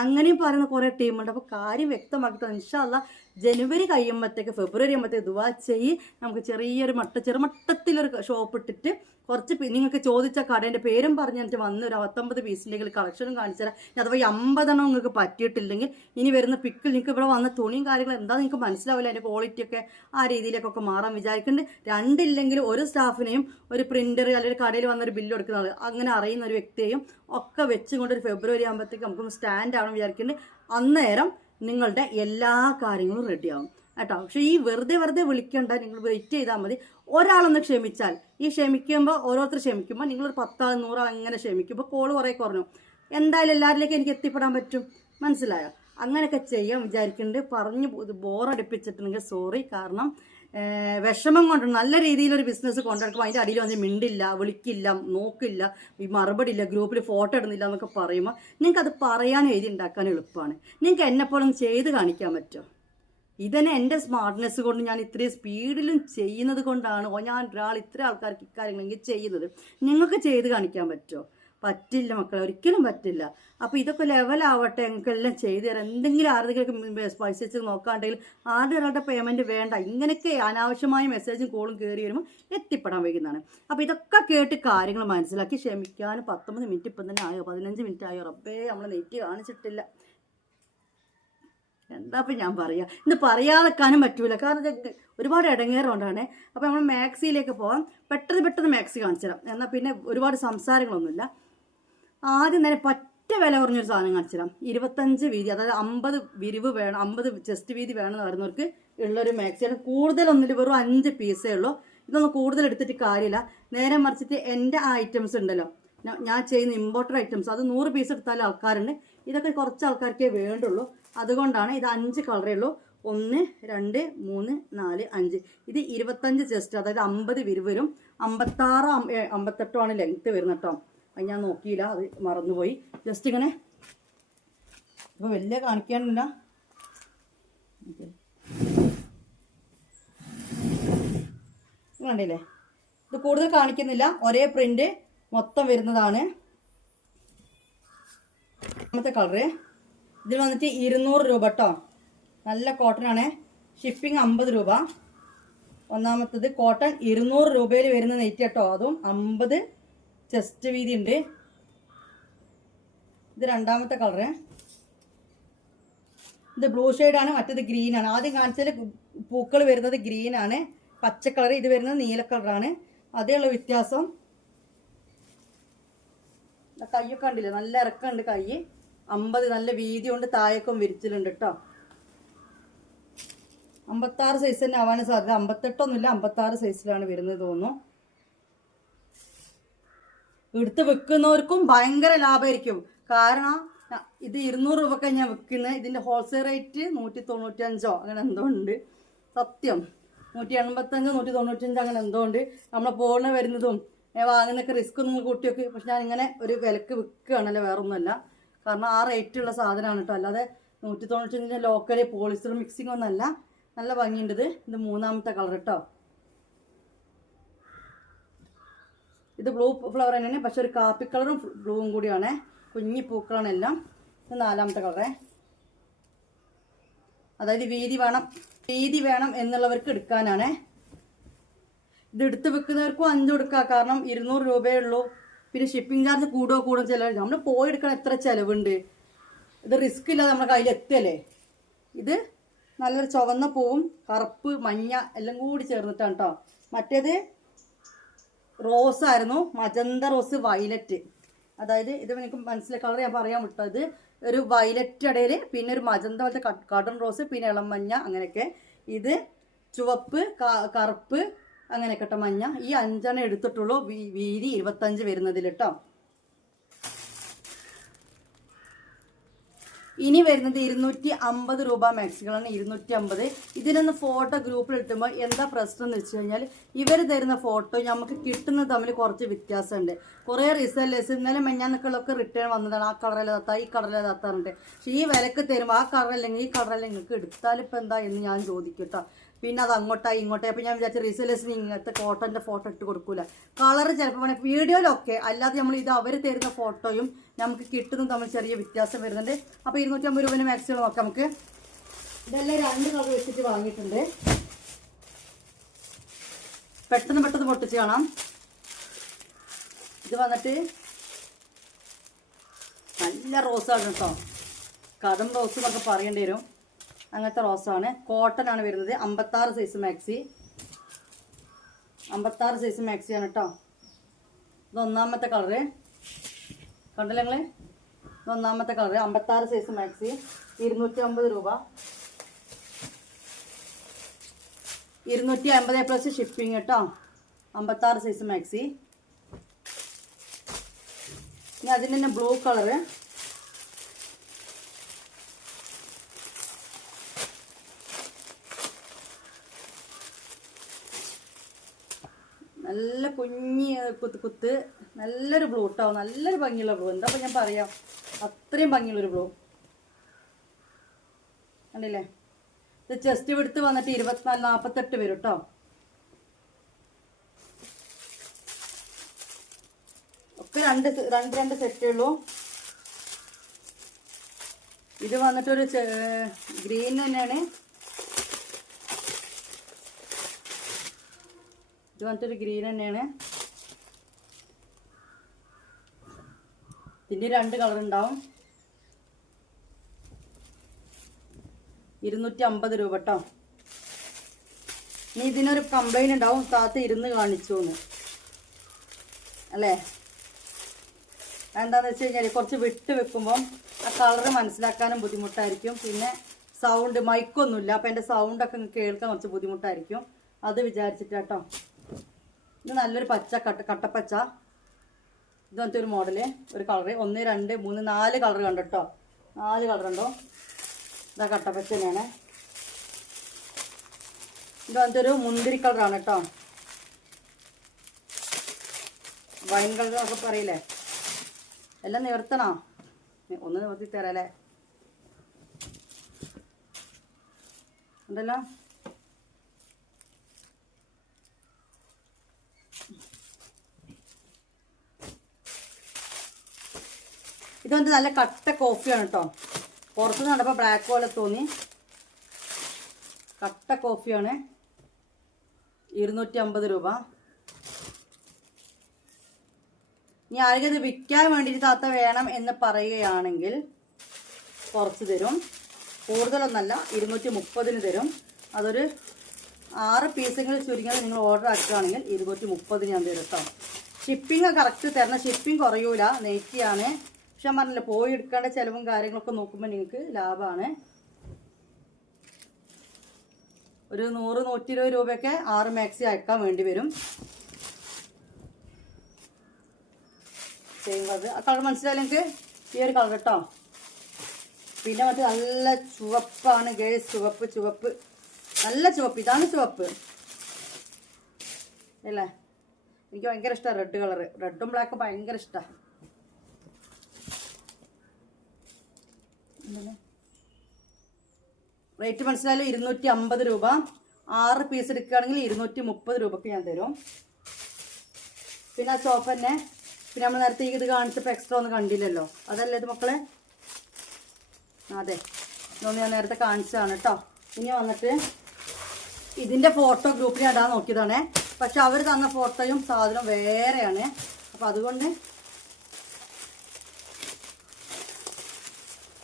അങ്ങനെയും പറയുന്ന കുറേ ടീമുണ്ട്. അപ്പോൾ കാര്യം വ്യക്തമാക്കി തന്നെ ഇൻഷാ അല്ലാഹ് ജനുവരി കഴിയുമ്പോഴത്തേക്ക്, ഫെബ്രുവരി ആകുമ്പോഴത്തേക്ക് ദുആ ചെയ്യ്, നമുക്ക് ചെറിയൊരു ചെറുമട്ടത്തിലൊരു ഷോപ്പ് ഇട്ടിട്ട് കുറച്ച് നിങ്ങൾക്ക് ചോദിച്ച കടേൻ്റെ പേരും പറഞ്ഞ് എനിക്ക് വന്ന് ഒരു 59 പീസിൻ്റെങ്കിൽ കളക്ഷനും കാണിച്ചു തരാം. അഥവാ 50 നിങ്ങൾക്ക് പറ്റിയിട്ടില്ലെങ്കിൽ ഇനി വരുന്ന പിക്കിൽ നിങ്ങൾക്ക് ഇവിടെ വന്ന തുണിയും കാര്യങ്ങളും എന്താ നിങ്ങൾക്ക് മനസ്സിലാവില്ല, അതിൻ്റെ ക്വാളിറ്റിയൊക്കെ ആ രീതിയിലേക്കൊക്കെ മാറാൻ വിചാരിക്കുന്നുണ്ട്. 2 ഇല്ലെങ്കിൽ ഒരു സ്റ്റാഫിനെയും ഒരു പ്രിൻ്റർ അല്ലെങ്കിൽ കടയിൽ വന്നൊരു ബില്ല് കൊടുക്കുന്ന ആൾ, അങ്ങനെ അറിയുന്ന ഒരു വ്യക്തിയെയും ഒക്കെ വെച്ചുകൊണ്ട് ഒരു ഫെബ്രുവരി ആകുമ്പോഴത്തേക്ക് നമുക്കൊന്ന് സ്റ്റാൻഡ് ആവണം വിചാരിക്കുന്നുണ്ട്. അന്നേരം നിങ്ങളുടെ എല്ലാ കാര്യങ്ങളും റെഡിയാവും കേട്ടോ. പക്ഷേ ഈ വെറുതെ വിളിക്കേണ്ട, നിങ്ങൾ വെയിറ്റ് ചെയ്താൽ മതി. ഒരാളൊന്ന് ക്ഷമിച്ചാൽ, ഈ ക്ഷമിക്കുമ്പോൾ ഓരോരുത്തർ ക്ഷമിക്കുമ്പോൾ നിങ്ങളൊരു 10 ആൾ 100 ആൾ അങ്ങനെ ക്ഷമിക്കുമ്പോൾ കോള് കുറേ കുറഞ്ഞു. എന്തായാലും എല്ലാവരിലേക്കും എനിക്ക് എത്തിപ്പെടാൻ പറ്റും, മനസ്സിലായോ? അങ്ങനെയൊക്കെ ചെയ്യാൻ വിചാരിക്കുന്നുണ്ട്. പറഞ്ഞ് ബോറടിപ്പിച്ചിട്ടുണ്ടെങ്കിൽ സോറി. കാരണം വിഷമം കൊണ്ട് നല്ല രീതിയിലൊരു ബിസിനസ് കൊണ്ടുനടക്കുമ്പോൾ അതിൻ്റെ അടിയിൽ വന്ന് മിണ്ടില്ല, വിളിക്കില്ല, നോക്കില്ല, ഈ മറുപടി ഇല്ല, ഗ്രൂപ്പിൽ ഫോട്ടോ ഇടുന്നില്ല എന്നൊക്കെ പറയുമ്പോൾ നിങ്ങൾക്കത് പറയാൻ എഴുതി ഉണ്ടാക്കാൻ എളുപ്പമാണ്. നിങ്ങൾക്ക് എന്നെപ്പോലൊന്നും ചെയ്ത് കാണിക്കാൻ പറ്റുമോ? ഇതന്നെ എൻ്റെ സ്മാർട്ട്നെസ് കൊണ്ട് ഞാൻ ഇത്രയും സ്പീഡിലും ചെയ്യുന്നത് കൊണ്ടാണ് ഞാൻ ഒരാൾ ഇത്ര ആൾക്കാർക്ക് ഇക്കാര്യങ്ങളെങ്കിൽ ചെയ്യുന്നത്. നിങ്ങൾക്ക് ചെയ്ത് കാണിക്കാൻ പറ്റുമോ? പറ്റില്ല മക്കളെ, ഒരിക്കലും പറ്റില്ല. അപ്പോൾ ഇതൊക്കെ ലെവലാവട്ടെ, ഞങ്ങൾക്കെല്ലാം ചെയ്തു തരാം. എന്തെങ്കിലും ആരെങ്കിലും പൈസ വെച്ച് നോക്കാണ്ടെങ്കിൽ ആരുടെ ഒരാളുടെ പേയ്മെൻറ്റ് വേണ്ട. ഇങ്ങനെയൊക്കെ അനാവശ്യമായ മെസ്സേജും കോളും കയറി വരുമ്പോൾ എത്തിപ്പെടാൻ വയ്ക്കുന്നതാണ്. അപ്പോൾ ഇതൊക്കെ കേട്ട് കാര്യങ്ങൾ മനസ്സിലാക്കി ക്ഷമിക്കാനും. 19 മിനിറ്റ് ഇപ്പം തന്നെ ആയോ, 15 മിനിറ്റ് ആയോ? റബ്ബേ, നമ്മൾ നെറ്റ് കാണിച്ചിട്ടില്ല. എന്താ ഇപ്പം ഞാൻ പറയുക, ഇന്ന് പറയാതെക്കാനും പറ്റൂല, കാരണം ഒരുപാട് ഇടങ്ങേറുകൊണ്ടാണ്. അപ്പോൾ നമ്മൾ മാക്സിയിലേക്ക് പോകാം. പെട്ടെന്ന് മാക്സി കാണിച്ചു തരാം. എന്നാൽ പിന്നെ ഒരുപാട് സംസാരങ്ങളൊന്നുമില്ല. ആദ്യം തന്നെ പറ്റ വില കുറഞ്ഞൊരു സാധനം കാണിച്ചു തരാം. 25 വീതി, അതായത് 50 വിരിവ് വേണം, 50 ചെസ്റ്റ് വീതി വേണമെന്ന് പറയുന്നവർക്ക് ഉള്ളൊരു മാക്സിയാണ്. കൂടുതലൊന്നുമില്ല, വെറും 5 പീസേ ഉള്ളൂ. ഇതൊന്നും കൂടുതൽ എടുത്തിട്ട് കാര്യമില്ല. നേരെ മറിച്ചിട്ട് എൻ്റെ ഐറ്റംസ് ഉണ്ടല്ലോ, ഞാൻ ചെയ്യുന്ന ഇമ്പോർട്ടഡ് ഐറ്റംസ്, അത് 100 പീസ് എടുത്താലും ആൾക്കാരുണ്ട്. ഇതൊക്കെ കുറച്ച് ആൾക്കാർക്കേ വേണ്ടുള്ളൂ. അതുകൊണ്ടാണ് ഇത് 5 കളറേ ഉള്ളൂ. 1 2 3 4 5. ഇത് 25 ചെസ്റ്റ്, അതായത് 50 വിരിവ് വരും. 56 58 ലെങ്ത്ത് വരുന്നത് കേട്ടോ. അത് ഞാൻ നോക്കിയില്ല, അത് മറന്നുപോയി. ജസ്റ്റ് ഇങ്ങനെ ഇപ്പോൾ വലിയ കാണിക്കാനില്ല. കണ്ടില്ലേ, ഇത് കൂടുതൽ കാണിക്കുന്നില്ല, ഒരേ പ്രിന്റ് മൊത്തം വരുന്നതാണ്. രണ്ടാമത്തെ കളറ് ഇതിൽ വന്നിട്ട് 200 രൂപ കേട്ടോ. നല്ല കോട്ടൺ ആണ്. ഷിപ്പിംഗ് 50 രൂപ. ഒന്നാമത്തത് കോട്ടൺ 200 രൂപയിൽ വരുന്ന നെറ്റ് കേട്ടോ. അതും 50 ചെസ്റ്റ് വീതി ഉണ്ട്. ഇത് രണ്ടാമത്തെ കളറ്. ഇത് ബ്ലൂ ഷെയ്ഡാണ്, മറ്റേത് ഗ്രീനാണ്. ആദ്യം കാണിച്ചാൽ പൂക്കൾ വരുന്നത് ഗ്രീനാണ്, പച്ച കളർ. ഇത് വരുന്നത് നീല കളറാണ്. അതേ ഉള്ള വ്യത്യാസം. കയ്യൊക്കെ കണ്ടില്ലേ, നല്ല ഇറക്കമുണ്ട് കൈ. 50 നല്ല വീതി കൊണ്ട് താഴേക്കും വിരിച്ചിലുണ്ട് കേട്ടോ. 56 സൈസ് തന്നെ ആവാനും സാധ്യത. 58 56 സൈസിലാണ് വരുന്നത് തോന്നുന്നു. എടുത്ത് വെക്കുന്നവർക്കും ഭയങ്കര ലാഭമായിരിക്കും. കാരണം ഇത് 200 രൂപക്ക് ഞാൻ വിൽക്കുന്നത്. ഇതിൻ്റെ ഹോൾസെയിൽ റേറ്റ് 195 അങ്ങനെ എന്തോ ഉണ്ട്. സത്യം 185 195 അങ്ങനെ എന്തോ ഉണ്ട്. നമ്മളെ പോണ വരുന്നതും വാങ്ങുന്നൊക്കെ റിസ്ക് നിങ്ങൾ കൂട്ടിയൊക്കെ. പക്ഷെ ഞാൻ ഇങ്ങനെ ഒരു വിലക്ക് വിൽക്കുകയാണല്ലോ, വേറെ ഒന്നുമല്ല. കാരണം ആ റേറ്റുള്ള സാധനമാണ് കേട്ടോ. അല്ലാതെ 195 ലോക്കല് പോളിസ്റ്റർ മിക്സിംഗ് ഒന്നല്ല. നല്ല ഭംഗിയുണ്ട്. ഇത് മൂന്നാമത്തെ കളർ കേട്ടോ. ഇത് ബ്ലൂ ഫ്ലവർ തന്നെയാണ്, പക്ഷെ ഒരു കാപ്പി കളറും ബ്ലൂവും കൂടിയാണ്. കുഞ്ഞി പൂക്കളാണ് എല്ലാം. ഇത് നാലാമത്തെ കളറേ. അതായത് വീതി വേണം എന്നുള്ളവർക്ക് എടുക്കാനാണ്. ഇത് എടുത്ത് വെക്കുന്നവർക്കും 5 കൊടുക്കുക. കാരണം 200 രൂപയേ ഉള്ളൂ. പിന്നെ ഷിപ്പിംഗ് ചാർജ് കൂടും ചിലവ്. നമ്മൾ പോയി എടുക്കാൻ എത്ര ചിലവുണ്ട്. ഇത് റിസ്ക് ഇല്ലാതെ നമ്മുടെ കയ്യിൽ എത്തല്ലേ. ഇത് നല്ലൊരു ചുവന്ന പൂവും കറുപ്പ് മഞ്ഞ എല്ലാം കൂടി ചേർന്നിട്ടാണ് കേട്ടോ. മറ്റേത് റോസായിരുന്നു, മജന്ത റോസ് വയലറ്റ്. അതായത് ഇത് എനിക്ക് മനസ്സിലായ കളർ ഞാൻ പറയാൻ വിട്ടത്. ഒരു വയലറ്റ് ഇടയിൽ പിന്നെ ഒരു മജന്ത പോലത്തെ കടൺ റോസ്, പിന്നെ ഇളം മഞ്ഞ, അങ്ങനെയൊക്കെ. ഇത് ചുവപ്പ് കറുപ്പ് അങ്ങനെയൊക്കെ കേട്ടോ, മഞ്ഞ. ഈ 5 എടുത്തിട്ടുള്ളൂ. വീതി 25 വരുന്നതിൽ കേട്ടോ. ഇനി വരുന്നത് 250 രൂപ മാക്സികളാണ്. 250. ഇതിനൊന്ന് ഫോട്ടോ ഗ്രൂപ്പിൽ ഇട്ടുമ്പോൾ എന്താ പ്രശ്നം എന്ന് വെച്ച് കഴിഞ്ഞാൽ ഇവർ തരുന്ന ഫോട്ടോ നമുക്ക് കിട്ടുന്നത് തമ്മിൽ കുറച്ച് വ്യത്യാസമുണ്ട്. കുറേ റിസൽസ് ഇന്നലെ മെഞ്ഞാന്നൊക്കെ റിട്ടേൺ വന്നതാണ്. ആ കളറിലെത്താ ഈ കളറിലെത്താറുണ്ട്. പക്ഷെ ഈ വിലക്ക് തരുമ്പോൾ ആ കളറല്ലെങ്കിൽ ഈ കളറല്ലെങ്കിൽ നിങ്ങൾക്ക് എടുത്താലിപ്പോൾ എന്താ എന്ന് ഞാൻ ചോദിക്കും കേട്ടോ. പിന്നെ അത് അങ്ങോട്ടായി ഇങ്ങോട്ടായി. അപ്പോൾ ഞാൻ വിചാരിച്ച റീസെല്ലേഴ്സിന് ഇങ്ങനത്തെ കോട്ടൻ്റെ ഫോട്ടോ ഇട്ട് കൊടുക്കൂല. കളറ് ചിലപ്പോൾ വീഡിയോയിലൊക്കെ, അല്ലാതെ നമ്മൾ ഇത് അവർ തരുന്ന ഫോട്ടോയും നമുക്ക് കിട്ടുന്നതും തമ്മിൽ ചെറിയ വ്യത്യാസം വരുന്നുണ്ട്. അപ്പോൾ 250 രൂപേൻ്റെ മാക്സിമം നോക്കാം നമുക്ക്. ഇതെല്ലാം 2 കളർ വെച്ചിട്ട് വാങ്ങിയിട്ടുണ്ട്. പെട്ടെന്ന് പൊട്ടിച്ച് കാണാം. ഇത് വന്നിട്ട് നല്ല റോസാണ് കേട്ടോ. കടം റോസ് എന്നൊക്കെ പറയേണ്ടി വരും. അങ്ങനത്തെ റോസാണ്. കോട്ടൺ ആണ് വരുന്നത്. 56 സൈസ് മാക്സി. 56 സൈസ് മാക്സിയാണ് കേട്ടോ. ഇത് ഒന്നാമത്തെ കളറ് കണ്ടല്ലേ നിങ്ങൾ. ഇത് ഒന്നാമത്തെ കളറ് 56 സൈസ് മാക്സി. 250 രൂപ. 250 പ്ലസ് ഷിപ്പിംഗ് കേട്ടോ. 56 സൈസ് മാക്സി. ഇനി അതിൻ്റെ തന്നെ ബ്ലൂ കളറ്. നല്ല കുഞ്ഞി കുത്ത് നല്ലൊരു ബ്ലൂ കേട്ടോ. നല്ലൊരു ഭംഗിയുള്ള ബ്ലൂ. എന്താ ഞാൻ പറയാം, അത്രയും ഭംഗിയുള്ളൊരു ബ്ലൂ കണ്ടില്ലേ. ഇത് ചെസ്റ്റ് വിടുത്ത് വന്നിട്ട് 24 48 വരും കേട്ടോ. ഒക്കെ രണ്ട് സെറ്റേ ഉള്ളൂ. ഇത് വന്നിട്ടൊരു ഗ്രീൻ തന്നെയാണ്. ഇത് വന്നിട്ടൊരു ഗ്രീൻ തന്നെയാണ്. ഇതിൻ്റെ 2 കളർ ഉണ്ടാവും. 250 രൂപ കേട്ടോ. ഇനി ഇതിനൊരു കംപ്ലൈൻറ്റ് ഉണ്ടാവും, താത്ത ഇരുന്ന് കാണിച്ചു എന്ന് അല്ലേ. എന്താണെന്ന് വെച്ച് കഴിഞ്ഞാൽ കുറച്ച് വിട്ട് വെക്കുമ്പം ആ കളറ് മനസ്സിലാക്കാനും ബുദ്ധിമുട്ടായിരിക്കും. പിന്നെ സൗണ്ട് മൈക്കൊന്നുമില്ല, അപ്പം എൻ്റെ സൗണ്ടൊക്കെ കേൾക്കാൻ കുറച്ച് ബുദ്ധിമുട്ടായിരിക്കും. അത് വിചാരിച്ചിട്ടാട്ടോ. ഇത് നല്ലൊരു പച്ച കട്ടപ്പച്ച. ഇത് വന്നിട്ട് ഒരു മോഡല്, ഒരു കളറ്. 1 2 3 4 കളർ കണ്ടോ കേട്ടോ. 4 കളർ ഉണ്ടോ. ഇതാ കട്ടപ്പച്ച തന്നെയാണ്. ഇത് വന്നിട്ടൊരു മുന്തിരി കളറാണ് കേട്ടോ. വൈൻ കളർ ഒക്കെ പറയില്ലേ. എല്ലാം നിവർത്തണോ? ഒന്ന് നിവർത്തി തരാല്ലേ. ഉണ്ടല്ലോ. ഇത് വന്നിട്ട് നല്ല കട്ട കോഫിയാണ് കേട്ടോ. പുറത്തുനിന്ന് കണ്ടപ്പോൾ ബ്ലാക്ക് പോലെ തോന്നി. കട്ട കോഫിയാണ് 250 രൂപ. ഇനി ആരെങ്കിലും ഇത് വിൽക്കാൻ വേണ്ടിയിട്ട് താത്ത വേണം എന്ന് പറയുകയാണെങ്കിൽ കുറച്ച് തരും, കൂടുതലൊന്നല്ല 230 തരും. അതൊരു 6 പീസെങ്കിലും ചുരുങ്ങിയത് നിങ്ങൾ ഓർഡർ ആക്കുകയാണെങ്കിൽ 230 ഞാൻ തരും കേട്ടോ. ഷിപ്പിംഗ് കറക്റ്റ് തരണം, ഷിപ്പിംഗ് കുറയൂല, നെയ്റ്റിയാണ്. പക്ഷെ ഞാൻ പറഞ്ഞില്ല, പോയി എടുക്കേണ്ട ചിലവും കാര്യങ്ങളൊക്കെ നോക്കുമ്പോൾ നിങ്ങൾക്ക് ലാഭമാണ്. ഒരു 100-120 രൂപയൊക്കെ 6 മാക്സി അയക്കാൻ വേണ്ടി വരും. സെയിം കളർ, ആ കളർ മനസ്സിലായാലും എനിക്ക് ഈ ഒരു കളർ കേട്ടോ. പിന്നെ മറ്റേ നല്ല ചുവപ്പാണ് ഗേസ്, ചുവപ്പ് നല്ല ചുവപ്പ്, ഇതാണ് ചുവപ്പ് അല്ലേ. എനിക്ക് ഭയങ്കര ഇഷ്ടമാണ് റെഡ് കളർ, റെഡും ബ്ലാക്കും ഭയങ്കര ഇഷ്ടമാണ്. റേറ്റ് മനസ്സിലായാലും 250 രൂപ. 6 പീസ് എടുക്കുകയാണെങ്കിൽ 230 രൂപക്ക് ഞാൻ തരും. പിന്നെ ആ ചോപ്പ് തന്നെ, പിന്നെ നമ്മൾ നേരത്തെ ഇത് കാണിച്ചപ്പോൾ എക്സ്ട്രാ ഒന്നും കണ്ടില്ലല്ലോ, അതല്ലേ ഇത് മക്കളെ? അതെ, ഇതൊന്ന് ഞാൻ നേരത്തെ കാണിച്ചതാണ് കേട്ടോ. ഇനി വന്നിട്ട് ഇതിൻ്റെ ഫോട്ടോ ഗ്രൂപ്പിൽ ഇടാൻ നോക്കിയതാണേ, പക്ഷെ അവർ തന്ന ഫോട്ടോയും സാധനം വേറെയാണ്. അപ്പം അതുകൊണ്ട്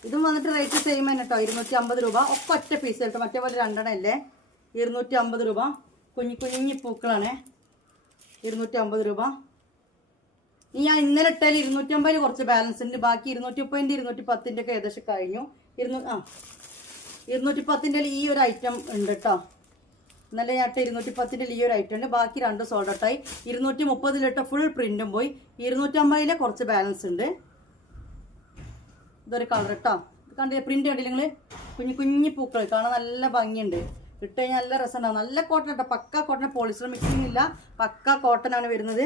ഇതും വന്നിട്ട് റേറ്റ് സെയിം തന്നെ കേട്ടോ, 250 രൂപ. ഒക്കെ ഒറ്റ പീസ് കേട്ടോ, മറ്റേ പോലെ 2 അല്ലേ. 250 രൂപ. കുഞ്ഞി പൂക്കളാണ്, 250 രൂപ. ഇനി ഞാൻ ഇന്നലെ ഇട്ടാൽ 250 കുറച്ച് ബാലൻസ് ഉണ്ട്, ബാക്കി 230 210 ഒക്കെ ഏകദേശം കഴിഞ്ഞു. 210 ഈ ഒരു ഐറ്റം ഉണ്ട് കേട്ടോ. ഇന്നലെ ഞാൻ 210 ഈ ഒരു ഐറ്റം ഉണ്ട്, ബാക്കി 2 സോൾഡ് ഔട്ടായി. 230 ഫുൾ പ്രിന്റും പോയി. 250 കുറച്ച് ബാലൻസ് ഉണ്ട്. ഇതൊരു കളർ കേട്ടോ, കണ്ടില്ലേ പ്രിന്റ് കണ്ടില്ല നിങ്ങൾ? കുഞ്ഞി പൂക്കൾ കാണാൻ നല്ല ഭംഗിയുണ്ട്, ഇട്ട് കഴിഞ്ഞാൽ നല്ല രസമുണ്ടാവും. നല്ല കോട്ടൺ കേട്ടോ, പക്ക കോട്ടൺ, പോളിസ്റ്റർ മിക്സിംഗ് ഇല്ല, പക്ക കോട്ടൺ ആണ് വരുന്നത്.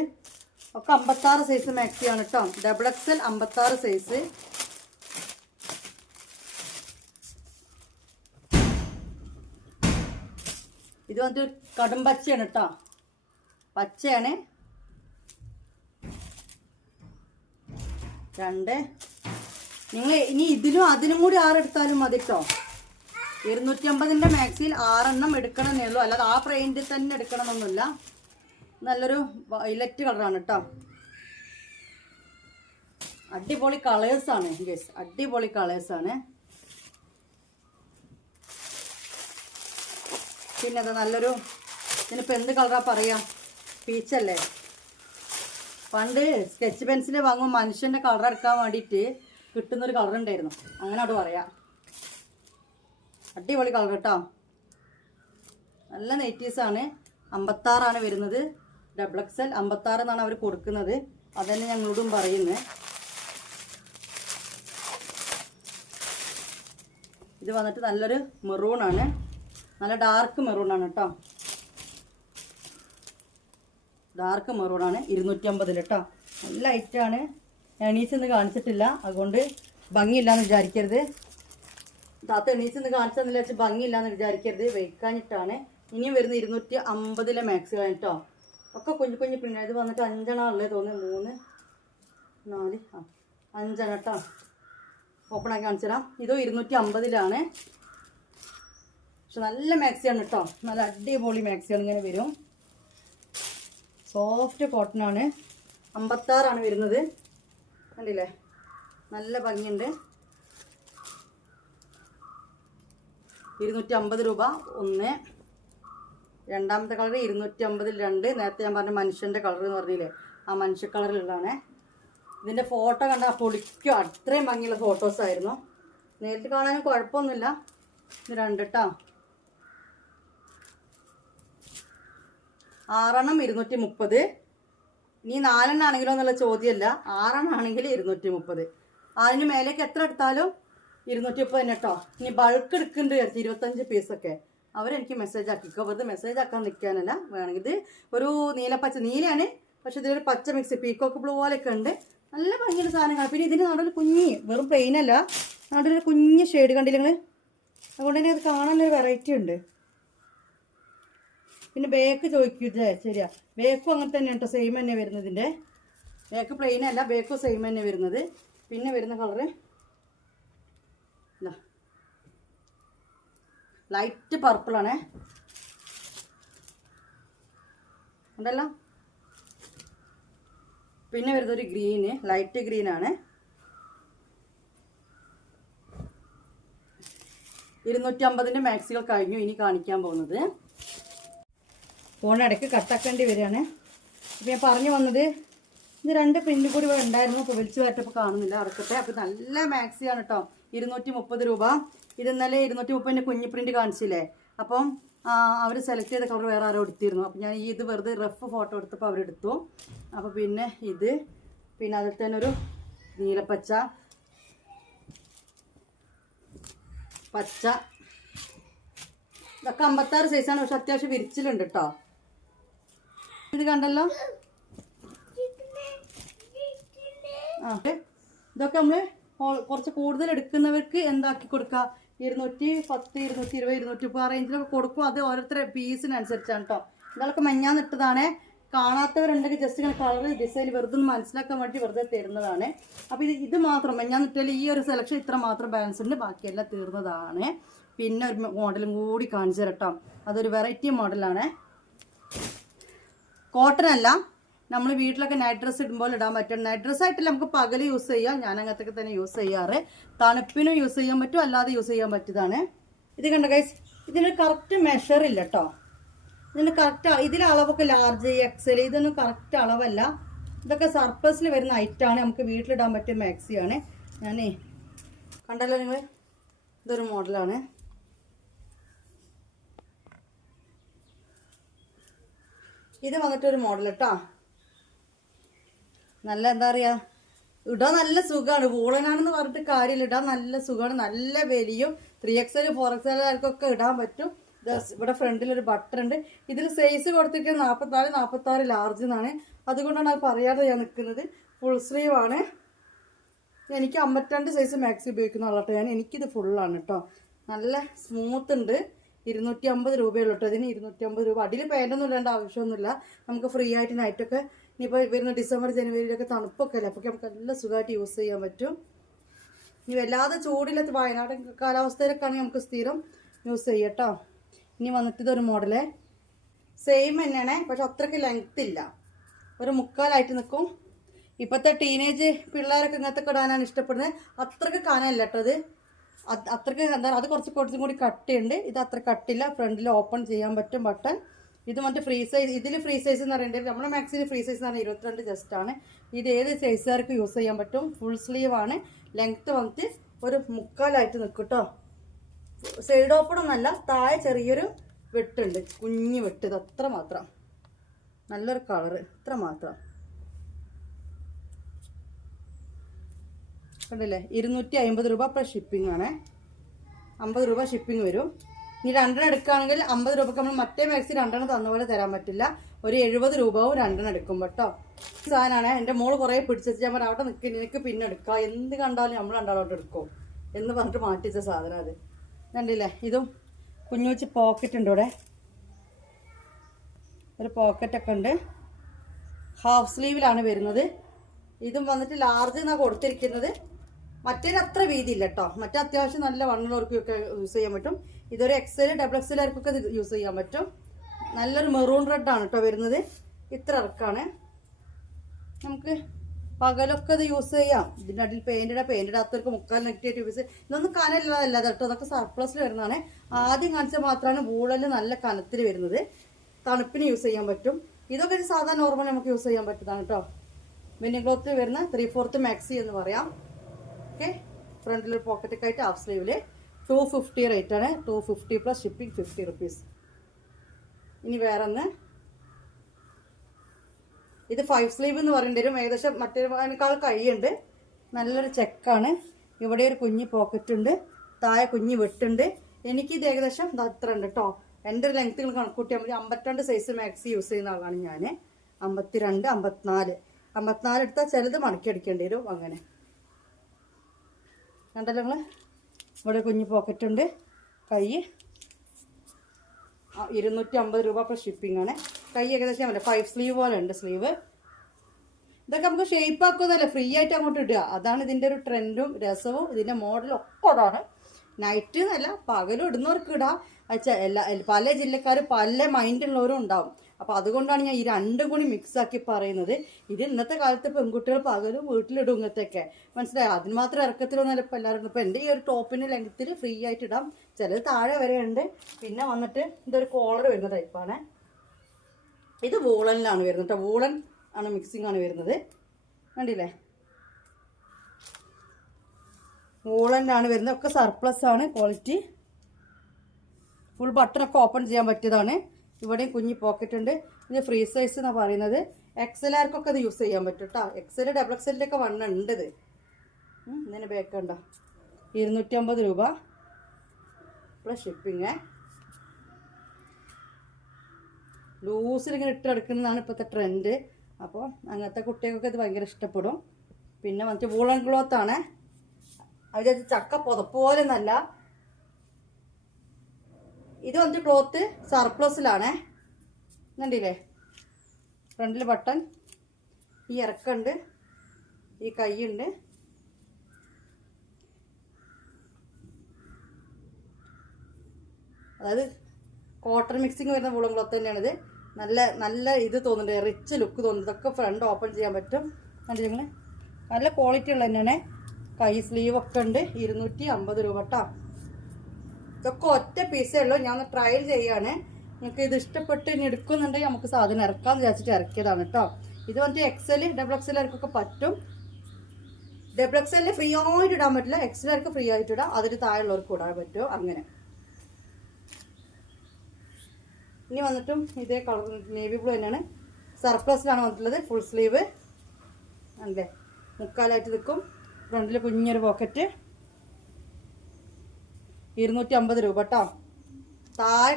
ഒക്കെ 56 സൈസ് മാക്സിയാണ് കേട്ടോ, XXL 56 സൈസ്. ഇത് വന്നിട്ട് കടും പച്ചയാണ് കേട്ടോ, പച്ചയാണ്. 2 നിങ്ങൾ ഇനി ഇതിലും അതിനും കൂടി 6 എടുത്താലും മതി കേട്ടോ. 250 മാക്സിയിൽ 6 എണ്ണം എടുക്കണമെന്നേ ഉള്ളൂ, അല്ലാതെ ആ പ്രിന്റിൽ തന്നെ എടുക്കണമെന്നൊന്നുമില്ല. നല്ലൊരു വയലറ്റ് കളറാണ് കേട്ടോ, അടിപൊളി കളേഴ്സാണ് ഗൈസ്, അടിപൊളി കളേഴ്സാണ്. പിന്നെ അത് നല്ലൊരു, ഇതിനിപ്പോൾ എന്ത് കളറാണ് പറയാ, പീച്ചല്ലേ. പണ്ട് സ്കെച്ച് പെൻസിൽ വാങ്ങുമ്പോൾ മനുഷ്യൻ്റെ കളർ എടുക്കാൻ വേണ്ടിയിട്ട് കിട്ടുന്നൊരു കളർ ഉണ്ടായിരുന്നു, അങ്ങനെ അത് പറയാം. അടിപൊളി കളർ കേട്ടോ, നല്ല നൈറ്റീസാണ്. 56 വരുന്നത്, XXL 56 എന്നാണ് അവർ കൊടുക്കുന്നത്, അതന്നെ ഞങ്ങളോടും പറയുന്നത്. ഇത് വന്നിട്ട് നല്ലൊരു മെറൂണാണ്, നല്ല ഡാർക്ക് മെറൂണാണ് കേട്ടോ, ഡാർക്ക് മെറൂണാണ്. 250 കേട്ടോ, നല്ല ഐറ്റാണ്. എണീച്ചെന്ന് കാണിച്ചിട്ടില്ല, അതുകൊണ്ട് ഭംഗിയില്ലാന്ന് വിചാരിക്കരുത്. താത്ത എണീച്ചെന്ന് കാണിച്ചെന്നില്ല വെച്ച് ഭംഗിയില്ലാന്ന് വിചാരിക്കരുത്, വെയ്ക്കാനിട്ടാണ്. ഇനിയും വരുന്ന 250 മാക്സ് കേട്ടോ, ഒക്കെ കുഞ്ഞു പ്രിന്റ്. ഇത് വന്നിട്ട് 5 ഉള്ളത് തോന്നുന്നു, 3 4 5 കേട്ടോ. ഓപ്പൺ ആക്കി കാണിച്ചു തരാം. ഇതോ 250 പക്ഷെ നല്ല മാക്സിയാണ് കേട്ടോ, നല്ല അടിപൊളി മാക്സിയാണ്. ഇങ്ങനെ വരും, സോഫ്റ്റ് കോട്ടൺ ആണ്. 56 വരുന്നത്, കണ്ടില്ലേ, നല്ല ഭംഗിയുണ്ട്. 250 രൂപ. 1 രണ്ടാമത്തെ കളർ 250 2. നേരത്തെ ഞാൻ പറഞ്ഞ മനുഷ്യൻ്റെ കളർ എന്ന് പറഞ്ഞില്ലേ, ആ മനുഷ്യ കളറിലുള്ളതാണ്. ഇതിൻ്റെ ഫോട്ടോ കണ്ടാൽ പൊളിക്കും, അത്രയും ഭംഗിയുള്ള ഫോട്ടോസായിരുന്നു. നേരിട്ട് കാണാനും കുഴപ്പമൊന്നുമില്ല. ഇത് 2 കേട്ടോ. 6 230. ഇനി 4 ആണെങ്കിലോ എന്നുള്ള ചോദ്യമല്ല, 6 ആണെങ്കിൽ 230. അതിന് മേലേക്ക് എത്ര എടുത്താലും 230 തന്നെ കേട്ടോ. ഇനി ബൾക്ക് എടുക്കുന്നുണ്ട് 25 പീസൊക്കെ, അവരെനിക്ക് മെസ്സേജ് ആക്കിക്കോ, വെറുതെ മെസ്സേജ് ആക്കാൻ നിൽക്കാനല്ല. വേണമെങ്കിൽ ഇത് ഒരു നീലപ്പച്ച, നീലയാണ് പക്ഷെ ഇതിലൊരു പച്ച മിക്സ്, പീക്കോക്ക് ബ്ലൂ പോലെയൊക്കെ ഉണ്ട്. നല്ല ഭംഗിയുള്ള സാധനങ്ങളാണ്. പിന്നെ ഇതിന് നടുവിൽ കുഞ്ഞി, വെറും പ്ലെയിൻ അല്ല, നടുവിൽ കുഞ്ഞ് ഷെയ്ഡ് കണ്ടില്ല നിങ്ങൾ, അതുകൊണ്ട് തന്നെ അത് കാണാനൊരു വെറൈറ്റി ഉണ്ട്. പിന്നെ ബേക്ക് ചോദിക്കൂല്ലേ, ശരിയാ, ബേക്കും അങ്ങനെ തന്നെ കേട്ടോ, സെയിം തന്നെ വരുന്നതിൻ്റെ. ബേക്ക് പ്ലെയിൻ അല്ല, ബേക്കും സെയിം തന്നെ വരുന്നത്. പിന്നെ വരുന്ന കളറ് ലൈറ്റ് പർപ്പിളാണേ, ഉണ്ടല്ലോ. പിന്നെ വരുന്നൊരു ഗ്രീന്, ലൈറ്റ് ഗ്രീനാണ്. 250 മാക്സികൾ കഴിഞ്ഞു. ഇനി കാണിക്കാൻ പോകുന്നത് ഫോണിടയ്ക്ക് കട്ടാക്കേണ്ടി വരികയാണ്. അപ്പോൾ ഞാൻ പറഞ്ഞു വന്നത് ഇത് 2 പ്രിന്റ് കൂടി ഇവിടെ ഉണ്ടായിരുന്നു. അപ്പോൾ വിളിച്ചു വരട്ടപ്പോൾ കാണുന്നില്ല, അടക്കട്ടെ. അപ്പോൾ നല്ല മാക്സിയാണ് കേട്ടോ, 230 രൂപ. ഇത് ഇന്നലെ 230 കുഞ്ഞു പ്രിന്റ് കാണിച്ചില്ലേ, അപ്പം അവർ സെലക്ട് ചെയ്ത കളർ വേറെ ആരോ എടുത്തിരുന്നു. അപ്പോൾ ഞാൻ ഇത് വെറുതെ റഫ് ഫോട്ടോ എടുത്തപ്പോൾ അവരെടുത്തു. അപ്പോൾ പിന്നെ ഇത്, പിന്നെ അതിൽ തന്നെ ഒരു നീലപ്പച്ച, പച്ച, ഇതൊക്കെ 56 സൈസാണ്. പക്ഷെ അത്യാവശ്യം വിരിച്ചിലുണ്ട് കേട്ടോ. ഇത് കണ്ടല്ലോ, ഇതൊക്കെ നമ്മള് കുറച്ച് കൂടുതൽ എടുക്കുന്നവർക്ക് എന്താക്കി കൊടുക്കുക, 210, 220, 230 ആ റേഞ്ചിലൊക്കെ കൊടുക്കും. അത് ഓരോരുത്തരുടെ പീസിനനുസരിച്ചാണ് കേട്ടോ. ഇതൊക്കെ മെഞ്ഞാന്ന് ഇട്ടതാണ്. കാണാത്തവരുണ്ടെങ്കിൽ ജസ്റ്റ് ഇങ്ങനെ കളർ ഡിസൈൻ വെറുതെ ഒന്ന് മനസ്സിലാക്കാൻ വേണ്ടി വെറുതെ തരുന്നതാണ്. അപ്പോൾ ഇത് മാത്രം മെഞ്ഞാന്ന് ഇട്ടാൽ ഈ ഒരു സെലക്ഷൻ ഇത്ര മാത്രം ബാലൻസ് ഉണ്ട്, ബാക്കിയെല്ലാം തീർന്നതാണ്. പിന്നെ ഒരു മോഡലും കൂടി കാണിച്ചു തരട്ടോ. അതൊരു വെറൈറ്റി മോഡലാണ്. കോട്ടൺ അല്ല, നമ്മൾ വീട്ടിലൊക്കെ നൈറ്റ് ഡ്രസ്സ് ഇടുമ്പോൾ ഇടാൻ പറ്റും. നൈറ്റ് ഡ്രസ്സ് ആയിട്ടില്ല, നമുക്ക് പകൽ യൂസ് ചെയ്യാം. ഞാൻ അങ്ങനത്തൊക്കെ തന്നെ യൂസ് ചെയ്യാറ്. തണുപ്പിനും യൂസ് ചെയ്യാൻ പറ്റും, അല്ലാതെ യൂസ് ചെയ്യാൻ പറ്റിയതാണ്. ഇത് കണ്ട ഗൈസ്, ഇതിന് കറക്റ്റ് മെഷർ ഇല്ല കേട്ടോ. ഇതിന് കറക്റ്റ്, ഇതിലെ അളവൊക്കെ ലാർജ്, എക്സൽ, ഇതൊന്നും കറക്റ്റ് അളവല്ല. ഇതൊക്കെ സർപ്ലസിൽ വരുന്ന ഐറ്റമാണ്, നമുക്ക് വീട്ടിലിടാൻ പറ്റിയ മാക്സിയാണ്. ഞാനേ കണ്ടല്ലോ നിങ്ങൾ, ഇതൊരു മോഡലാണ്. ഇത് വന്നിട്ടൊരു മോഡൽ കേട്ടോ. നല്ല എന്താ പറയുക, ഇടാൻ നല്ല സുഖമാണ്. വൂളനാണെന്ന് പറഞ്ഞിട്ട് കാര്യമില്ല, ഇടാൻ നല്ല സുഖമാണ്. നല്ല വലിയും 3XL 4XL ആർക്കൊക്കെ ഇടാൻ പറ്റും. ഇവിടെ ഫ്രണ്ടിലൊരു ബട്ടൺ ഉണ്ട്. ഇതിൽ സൈസ് കൊടുത്തിരിക്കുന്നത് 44, 46 ലാർജ് എന്നാണ്. അതുകൊണ്ടാണ് അത് പറയാതെ ഞാൻ നിൽക്കുന്നത്. ഫുൾ സ്ലീവ് ആണ്. എനിക്ക് 52 സൈസ് മാക്സി ഉപയോഗിക്കുന്ന ആളാട്ടോ ഞാൻ. എനിക്കിത് ഫുള്ളാണ് കേട്ടോ. നല്ല സ്മൂത്ത് ഉണ്ട്. 250 രൂപയുള്ളൂ കേട്ടോ ഇതിന്. 250 രൂപ. അടിയിൽ പാൻറ്റൊന്നും ഇടേണ്ട ആവശ്യമൊന്നുമില്ല. നമുക്ക് ഫ്രീ ആയിട്ട് നൈറ്റൊക്കെ ഇനിയിപ്പോൾ വരുന്ന ഡിസംബർ ജനുവരിയിലൊക്കെ തണുപ്പൊക്കെ അല്ലേ, അപ്പോൾ നമുക്ക് നല്ല സുഖമായിട്ട് യൂസ് ചെയ്യാൻ പറ്റും. ഇനി വല്ലാതെ ചൂടില്ലാത്ത വയനാട് കാലാവസ്ഥയിലൊക്കെ ആണെങ്കിൽ നമുക്ക് സ്ഥിരം യൂസ് ചെയ്യാം കേട്ടോ. ഇനി വന്നിട്ട് ഇതൊരു മോഡല് സെയിം തന്നെയാണ്, പക്ഷെ അത്രയ്ക്ക് ലെങ്ത് ഇല്ല. ഒരു മുക്കാലായിട്ട് നിൽക്കും. ഇപ്പോഴത്തെ ടീനേജ് പിള്ളേരൊക്കെ ഇങ്ങനത്തെ ഇടാനാണ് ഇഷ്ടപ്പെടുന്നത്. അത്രയ്ക്ക് കനല്ല കേട്ടോ അത്. അത്രയ്ക്ക് എന്താ, അത് കുറച്ചും കൂടി കട്ടിയുണ്ട്. ഇത് അത്ര കട്ടില്ല. ഫ്രണ്ടിൽ ഓപ്പൺ ചെയ്യാൻ പറ്റും ബട്ടൺ. ഇത് മറ്റേ ഫ്രീ സൈസ്. ഇതിൽ ഫ്രീ സൈസ് എന്ന് പറയുന്നത് നമ്മുടെ മാക്സിന് ഫ്രീ സൈസ് എന്ന് പറഞ്ഞാൽ 22 ജസ്റ്റ് ആണ്. ഇത് ഏത് സൈസുകാർക്ക് യൂസ് ചെയ്യാൻ പറ്റും. ഫുൾ സ്ലീവ് ആണ്. ലെങ്ത്ത് വന്നിട്ട് ഒരു മുക്കാലായിട്ട് നിൽക്കും കേട്ടോ. സൈഡ് ഓപ്പൺ ഒന്നല്ല, താഴെ ചെറിയൊരു വെട്ടുണ്ട്, കുഞ്ഞു വെട്ട്. ഇത് അത്ര മാത്രം. നല്ലൊരു കളറ്, ഇത്ര മാത്രം. കണ്ടില്ലേ, 250 രൂപ പ്ലസ് ഷിപ്പിംഗ് ആണ്. 50 രൂപ ഷിപ്പിംഗ് വരും. ഇനി 2 എടുക്കുകയാണെങ്കിൽ 50 രൂപക്ക് നമ്മൾ മറ്റേ മാക്സി 2 തന്ന പോലെ തരാൻ പറ്റില്ല. ഒരു 70 രൂപവും 2 എടുക്കുമ്പോൾ കേട്ടോ. സാധനമാണ്. എൻ്റെ മോള് കുറേ പിടിച്ചു ഞാൻ അവിടെ നിൽക്കുക, നിനക്ക് പിന്നെ എടുക്കാം, എന്ത് കണ്ടാലും നമ്മൾ രണ്ടാളോട്ട് എടുക്കും എന്ന് പറഞ്ഞിട്ട് മാറ്റിച്ച സാധനം അത്. കണ്ടില്ലേ, ഇതും കുഞ്ഞുവച്ച് പോക്കറ്റ് ഉണ്ട്. ഇവിടെ ഒരു പോക്കറ്റൊക്കെ ഉണ്ട്. ഹാഫ് സ്ലീവിലാണ് വരുന്നത്. ഇതും വന്നിട്ട് ലാർജ് എന്നാണ് കൊടുത്തിരിക്കുന്നത്. മറ്റേത് അത്ര വീതിയില്ല കേട്ടോ. മറ്റേ അത്യാവശ്യം നല്ല വണ്ണുള്ളവർക്കൊക്കെ യൂസ് ചെയ്യാൻ പറ്റും. ഇതൊരു XL, XXL ആർക്കൊക്കെ ഇത് യൂസ് ചെയ്യാൻ പറ്റും. നല്ലൊരു മെറൂൺ റെഡാണ് കേട്ടോ വരുന്നത്. ഇത്ര ഇറക്കാണ്. നമുക്ക് പകലൊക്കെ ഇത് യൂസ് ചെയ്യാം. ഇതിൻ്റെ അടിയിൽ പെയിൻ്റ് ഇടാത്തവർക്ക് മുക്കാൽ നെഗറ്റീവ് യൂസ്. ഇതൊന്നും കനലുള്ളതല്ല കേട്ടോ, അതൊക്കെ സർപ്ലസിൽ വരുന്നതാണ്. ആദ്യം കാണിച്ചാൽ മാത്രമാണ് വൂളല് നല്ല കനത്തിൽ വരുന്നത്. തണുപ്പിന് യൂസ് ചെയ്യാൻ പറ്റും. ഇതൊക്കെ ഒരു സാധാരണ നോർമൽ നമുക്ക് യൂസ് ചെയ്യാൻ പറ്റുന്നതാണ് കേട്ടോ. മിനി ക്ലോത്ത് വരുന്ന 3/4 മാക്സി എന്ന് പറയാം. ഓക്കെ, ഫ്രണ്ടിലൊരു പോക്കറ്റൊക്കെ ആയിട്ട് ഹാഫ് സ്ലീവിൽ 250 റേറ്റ് ആണ്. 250 പ്ലസ് ഷിപ്പിംഗ് 50 റുപ്പീസ്. ഇനി വേറെ ഒന്ന്, ഇത് 5 സ്ലീവ് എന്ന് പറയേണ്ടി വരും. ഏകദേശം മറ്റേതിനേക്കാൾ കഴിയുണ്ട്. നല്ലൊരു ചെക്കാണ്. ഇവിടെ ഒരു കുഞ്ഞി പോക്കറ്റ് ഉണ്ട്, താഴെ കുഞ്ഞി വെട്ടുണ്ട്. എനിക്കിത് ഏകദേശം അത്ര ഉണ്ട് കേട്ടോ. എൻ്റെ ഒരു ലെങ്ത്തുകൾ കണക്കൂട്ടിയാൽ മതി. 52 സൈസ് മാക്സി യൂസ് ചെയ്യുന്ന ആളാണ് ഞാൻ. 52, 54 എടുത്താൽ ചിലത് മടക്കി അടിക്കേണ്ടി വരും. അങ്ങനെ കണ്ടല്ലോ നിങ്ങൾ. ഇവിടെ കുഞ്ഞു പോക്കറ്റ് ഉണ്ട്. കൈ 250 രൂപ പ്ലസ് ഷിപ്പിംഗ് ആണ്. കൈ ഏകദേശം അല്ല 5 സ്ലീവ് പോലെ ഉണ്ട് സ്ലീവ്. ഇതൊക്കെ നമുക്ക് ഷേപ്പ് ആക്കുന്നതല്ല, ഫ്രീ ആയിട്ട് അങ്ങോട്ട് ഇടുക. അതാണ് ഇതിൻ്റെ ഒരു ട്രെൻഡും രസവും ഇതിൻ്റെ മോഡലും ഒക്കെ അതാണ്. നൈറ്റ് എന്നല്ല, പകലും ഇടുന്നവർക്ക് ഇടാം. പല ജില്ലക്കാർ പല മൈൻഡുള്ളവരും ഉണ്ടാവും. അപ്പോൾ അതുകൊണ്ടാണ് ഞാൻ ഈ രണ്ടും കൂടി മിക്സാക്കി പറയുന്നത്. ഇത് ഇന്നത്തെ കാലത്ത് പെൺകുട്ടികൾ പകലും വീട്ടിലിടും ഇങ്ങനത്തെയൊക്കെ, മനസ്സിലായോ? അതിന് മാത്രം ഇറക്കത്തിലൊന്നും ഇപ്പോൾ എല്ലാവരും. ഇപ്പോൾ എൻ്റെ ഈ ഒരു ടോപ്പിൻ്റെ ലെങ്ത്തിൽ ഫ്രീ ആയിട്ട് ഇടാം, ചിലത് താഴെ വരെ ഉണ്ട്. പിന്നെ വന്നിട്ട് ഇതൊരു കോളർ വരുന്ന ടൈപ്പാണ്. ഇത് വൂളനിലാണ് വരുന്നത് കേട്ടോ, വൂളൻ ആണ് മിക്സിംഗ് ആണ് വരുന്നത്, കണ്ടില്ലേ? വൂളനിലാണ് വരുന്നത്. ഒക്കെ സർപ്ലസ് ആണ് ക്വാളിറ്റി. ഫുൾ ബട്ടണൊക്കെ ഓപ്പൺ ചെയ്യാൻ പറ്റിയതാണ്. ഇവിടെയും കുഞ്ഞി പോക്കറ്റ് ഉണ്ട്. ഇത് ഫ്രീ സൈസ് എന്നാണ് പറയുന്നത്. എക്സലാർക്കൊക്കെ ഇത് യൂസ് ചെയ്യാൻ പറ്റും കേട്ടോ. XL ഡബിൾ XL ഒക്കെ വണ്ണുണ്ട്. ഇത് ഇതിന് ബേക്കുണ്ടോ? 250 രൂപ പ്ലസ് ഷിപ്പിങ്. ലൂസിൽ ഇങ്ങനെ ഇട്ടെടുക്കുന്നതാണ് ഇപ്പോഴത്തെ ട്രെൻഡ്. അപ്പോൾ അങ്ങനത്തെ കുട്ടികൾക്കൊക്കെ ഇത് ഭയങ്കര ഇഷ്ടപ്പെടും. പിന്നെ വന്നിട്ട് വൂളൻ ക്ലോത്താണ്. അതിൽ ചക്ക പുതപ്പ് പോലെ എന്നല്ല, ഇത് വന്നിട്ട് ക്ലോത്ത് സർപ്ലസിലാണേ. കണ്ടില്ലേ? ഫ്രണ്ടിൽ ബട്ടൺ, ഈ ഇറക്കുണ്ട്, ഈ കൈയുണ്ട്. അതായത് കോട്ടൺ മിക്സിങ് വരുന്ന വൂളൻ ക്ലോത്ത് തന്നെയാണിത്. നല്ല നല്ല ഇത് തോന്നുന്നുണ്ട്, റിച്ച് ലുക്ക് തോന്നുന്നു. ഇതൊക്കെ ഫ്രണ്ട് ഓപ്പൺ ചെയ്യാൻ പറ്റും. കണ്ടില്ലേ നിങ്ങൾ? നല്ല ക്വാളിറ്റി ഉള്ള തന്നെയാണ്. കൈ സ്ലീവൊക്കെ ഉണ്ട്. 250 രൂപ കേട്ടോ. ഇതൊക്കെ ഒറ്റ പീസേ ഉള്ളൂ. ഞാൻ ഒന്ന് ട്രയൽ ചെയ്യാണ്. നിങ്ങൾക്ക് ഇത് ഇഷ്ടപ്പെട്ട് ഇനി എടുക്കുന്നുണ്ടെങ്കിൽ നമുക്ക് സാധനം ഇറക്കാമെന്ന് വിചാരിച്ചിട്ട് ഇറക്കിയതാണ് കേട്ടോ. ഇത് വന്നിട്ട് XL ഡബിൾ XLർക്കൊക്കെ പറ്റും. ഡബിൾ XL ഫ്രീ ആയിട്ട് ഇടാൻ പറ്റില്ല, XLർക്ക് ഫ്രീ ആയിട്ട് ഇടാം. അതിന് താഴെയുള്ളവർക്ക് ഇടാൻ പറ്റും. അങ്ങനെ ഇനി വന്നിട്ടും ഇതേ കളർ നേവി ബ്ലൂ തന്നെയാണ്. സർപ്ലസിലാണ് വന്നിട്ടുള്ളത്. ഫുൾ സ്ലീവ് അല്ലേ, മുക്കാലായിട്ട് നിൽക്കും. ഫ്രണ്ടിൽ കുഞ്ഞൊരു പോക്കറ്റ്. 250 രൂപ കേട്ടോ. താഴെ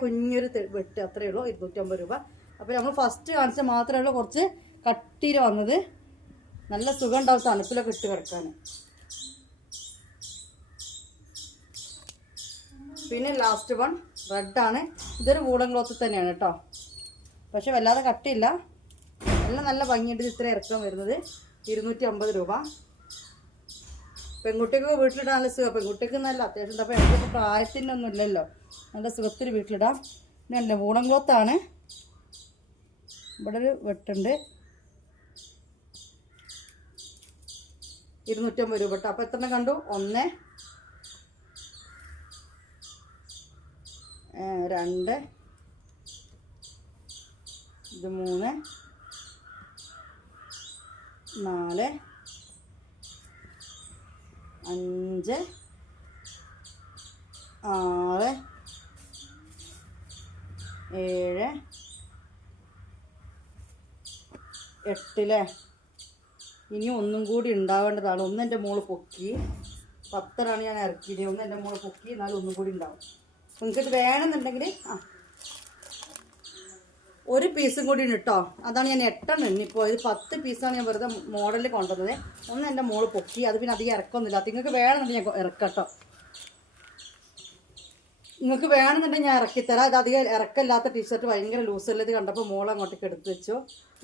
കുഞ്ഞൊരു വെട്ട്, അത്രയേ ഉള്ളൂ. 250 രൂപ. അപ്പോൾ നമ്മൾ ഫസ്റ്റ് കാണിച്ച മാത്രമേ ഉള്ളൂ കുറച്ച് കട്ടിയിൽ വന്നത്. നല്ല സുഖം ഉണ്ടാവും തണുപ്പിലൊക്കെ ഇട്ട് കിടക്കാൻ. പിന്നെ ലാസ്റ്റ് വൺ റെഡാണ്. ഇതൊരു വൂളൻ ക്ലോത്ത് തന്നെയാണ് കേട്ടോ, പക്ഷെ വല്ലാതെ കട്ടിയില്ല. എല്ലാം നല്ല ഭംഗിയുണ്ട്. ഇത്ര ഇറക്കം വരുന്നത് 250 രൂപ. പെൺകുട്ടിക്ക് വീട്ടിലിടാൻ നല്ല സുഖം. പെൺകുട്ടിക്ക് നല്ല അത്യാവശ്യം. അപ്പോൾ എനിക്കിപ്പോൾ പ്രായത്തിൻ്റെ ഒന്നും ഇല്ലല്ലോ, നല്ല സുഖത്തിൽ വീട്ടിലിടാം. പിന്നെ അല്ല, വൂളൻ ക്ലോത്താണ്. ഇവിടെ ഒരു വെട്ടുണ്ട്. 250 രൂപ കേട്ടോ. അപ്പോൾ എത്ര കണ്ടു? 1, 2, ഇത് 3, 4, 5, 6, 7, 8 ഇനി ഒന്നും കൂടി ഉണ്ടാവേണ്ടതാണ്. ഒന്ന് എൻ്റെ മോള് പൊക്കി, 10 ഞാൻ ഇറക്കിയത്. ഒന്ന് എൻ്റെ മോള് പൊക്കി, എന്നാലും ഒന്നും കൂടി ഉണ്ടാവും. നിങ്ങൾക്കിത് വേണമെന്നുണ്ടെങ്കിൽ ഒരു പീസും കൂടി ഉണ്ട് കേട്ടോ. അതാണ് ഞാൻ 8 എണ്ണിപ്പോൾ. ഇത് 10 പീസാണ് ഞാൻ വെറുതെ മോഡലിൽ കൊണ്ടുവന്നത്. ഒന്ന് എൻ്റെ മോള് പൊക്കി, അത് പിന്നെ അധികം ഇറക്കൊന്നുമില്ല. നിങ്ങൾക്ക് വേണമെന്നുണ്ടെങ്കിൽ ഞാൻ ഇറക്കട്ടോ. നിങ്ങൾക്ക് വേണമെന്നുണ്ടെങ്കിൽ ഞാൻ ഇറക്കിത്തരാം. ഇത് അധികം ഇറക്കമില്ലാത്ത ടീഷർട്ട് ഭയങ്കര ലൂസല്ല. ഇത് കണ്ടപ്പോൾ മോൾ അങ്ങോട്ടേക്ക് എടുത്ത് വെച്ചു.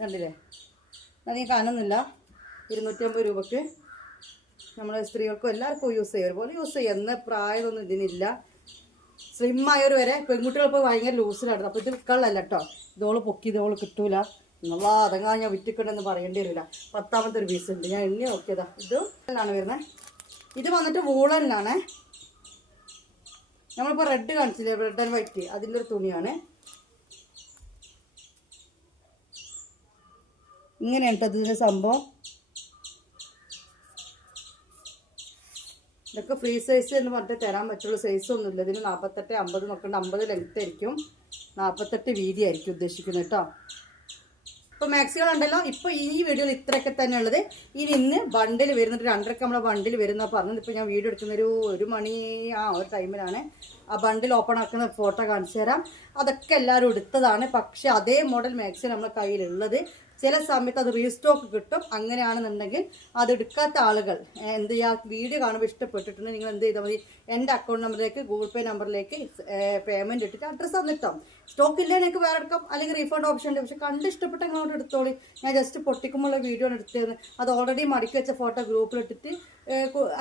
കണ്ടില്ലേ? അധികം കാണുന്നില്ല. 250 രൂപയ്ക്ക് നമ്മൾ സ്ത്രീകൾക്കും എല്ലാവർക്കും യൂസ് ചെയ്യും, ഒരുപോലെ യൂസ് ചെയ്യും. എന്ന പ്രായമൊന്നും ഇതിനില്ല. സ്ലിം ആയവർ വരെ. പെൺകുട്ടികളിപ്പോൾ ഭയങ്കര ലൂസിലാണ്. അപ്പോൾ ഇത് വിൽക്കാനുള്ളതല്ല കേട്ടോ. ഇതോള് പൊക്കി, ഇതോള് കിട്ടൂല. എന്നുള്ള അതങ്ങാ ഞാൻ വിറ്റിക്കണ്ടെന്ന് പറയേണ്ടി വരില്ല. 10ാമത്തെ ഒരു പീസ് ഉണ്ട്. ഞാൻ എണ്ണി നോക്കിയതാ. ഇതാണ് വരുന്നത്. ഇത് വന്നിട്ട് വൂളനിലാണ്. നമ്മളിപ്പോൾ റെഡ് കാണിച്ചില്ലേ, റെഡ് ആൻഡ് വൈറ്റ്, അതിൻ്റെ ഒരു തുണിയാണ്. ഇങ്ങനെയാണ് കേട്ടോ ഇതിൻ്റെ സംഭവം. ഇതൊക്കെ ഫ്രീ സൈസ് എന്ന് പറഞ്ഞിട്ട് തരാൻ പറ്റുള്ളൂ. സൈസൊന്നുമില്ല ഇതിന്. 48, 50 നോക്കണ്ട. 50 ലെങ്ത് ആയിരിക്കും, 48 വീതി ആയിരിക്കും ഉദ്ദേശിക്കുന്നത് കേട്ടോ. ഇപ്പോൾ മാക്സികളുണ്ടല്ലോ. ഇപ്പോൾ ഈ വീഡിയോയിൽ ഇത്രയൊക്കെ തന്നെ ഉള്ളത്. ഇന്ന് ബണ്ടിൽ വരുന്നിട്ട് 2:30 നമ്മളെ ബണ്ടിൽ വരുന്ന പറഞ്ഞത്. ഇപ്പോൾ ഞാൻ വീഡിയോ എടുക്കുന്നൊരു 1 മണി ഒരു ടൈമിലാണ്. ആ ബണ്ടിൽ ഓപ്പൺ ആക്കുന്ന ഫോട്ടോ കാണിച്ചു തരാം. അതൊക്കെ എല്ലാവരും എടുത്തതാണ്. പക്ഷെ അതേ മോഡൽ മാക്സി നമ്മുടെ കയ്യിലുള്ളത്. ചില സമയത്ത് അത് റീസ്റ്റോക്ക് കിട്ടും. അങ്ങനെയാണെന്നുണ്ടെങ്കിൽ അത് എടുക്കാത്ത ആളുകൾ എന്ത് ചെയ്യുക, വീഡിയോ കാണുമ്പോൾ ഇഷ്ടപ്പെട്ടിട്ടുണ്ടെങ്കിൽ നിങ്ങൾ എന്ത് ചെയ്താൽ മതി, എൻ്റെ അക്കൗണ്ട് നമ്പറിലേക്ക് ഗൂഗിൾ പേ നമ്പറിലേക്ക് പേയ്മെൻറ്റ് ഇട്ടിട്ട് അഡ്രസ്സ് തന്നിട്ടോ. സ്റ്റോക്ക് ഇല്ലേ എനിക്ക് വേറെ എടുക്കാം, അല്ലെങ്കിൽ റീഫണ്ട് ഓപ്ഷൻ ഉണ്ട്. പക്ഷെ കണ്ട് ഇഷ്ടപ്പെട്ട നിങ്ങളോട് എടുത്തോളി. ഞാൻ ജസ്റ്റ് പൊട്ടിക്കുമ്പോഴുള്ള വീഡിയോ ആണ് എടുത്തത്. അത് ഓൾറെഡി മടക്കി വെച്ച ഫോട്ടോ ഗ്രൂപ്പിലിട്ടിട്ട്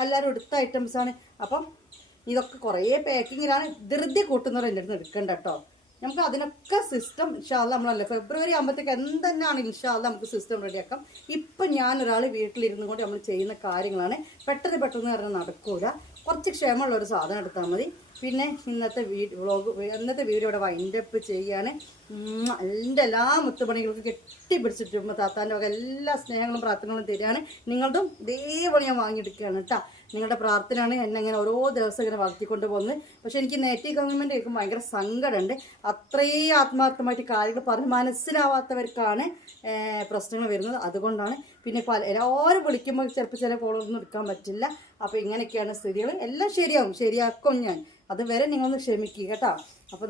എല്ലാവരും എടുത്ത ഐറ്റംസാണ്. അപ്പം ഇതൊക്കെ കുറേ പാക്കിങ്ങിലാണ്. ധൃതി കൂട്ടുന്നവർ എൻ്റെ അടുത്ത് എടുക്കണ്ട കേട്ടോ. നമുക്ക് അതിനൊക്കെ സിസ്റ്റം ഇൻഷാല്ലാ നമ്മളല്ലേ ഫെബ്രുവരി ആകുമ്പോഴത്തേക്ക് എന്തെന്നാണ് ഇൻഷാല്ലാ നമുക്ക് സിസ്റ്റം റെഡിയാക്കാം. ഇപ്പം ഞാനൊരാൾ വീട്ടിലിരുന്നു കൊണ്ട് നമ്മൾ ചെയ്യുന്ന കാര്യങ്ങളാണ്. പെട്ടെന്ന് പറഞ്ഞാൽ നടക്കൂല. കുറച്ച് ക്ഷമമുള്ളൊരു സാധനം എടുത്താൽ മതി. പിന്നെ ഇന്നത്തെ വീഡിയോ ഇവിടെ വൈൻഡപ്പ് ചെയ്യാണ്. എൻ്റെ എല്ലാ മുത്തുപണികൾക്കും കെട്ടിപ്പിടിച്ചിട്ട് താത്താൻ്റെ വക എല്ലാ സ്നേഹങ്ങളും പ്രാർത്ഥനകളും തരികയാണ്. നിങ്ങളുടെയും ഇതേപോലെ ഞാൻ വാങ്ങിയെടുക്കുകയാണ് കേട്ടോ. നിങ്ങളുടെ പ്രാർത്ഥനയാണ് എന്നെ ഇങ്ങനെ ഓരോ ദിവസം ഇങ്ങനെ വളർത്തിക്കൊണ്ട് പോകുന്നത്. പക്ഷെ എനിക്ക് നെഗറ്റീവ് കമൻറ്റ് കേൾക്കുമ്പോൾ ഭയങ്കര സങ്കടമുണ്ട്. അത്രയും ആത്മാർത്ഥമായിട്ട് കാര്യങ്ങൾ പറഞ്ഞ് മനസ്സിലാവാത്തവർക്കാണ് പ്രശ്നങ്ങൾ വരുന്നത്. അതുകൊണ്ടാണ് പിന്നെ എല്ലാവരും വിളിക്കുമ്പോൾ ചിലപ്പോൾ ചില കോളൊന്നും എടുക്കാൻ പറ്റില്ല. അപ്പോൾ ഇങ്ങനെയൊക്കെയാണ് സ്ഥിതികൾ. എല്ലാം ശരിയാക്കും ഞാൻ. അതുവരെ നിങ്ങളൊന്ന് ക്ഷമിക്കുക കേട്ടോ. അപ്പോൾ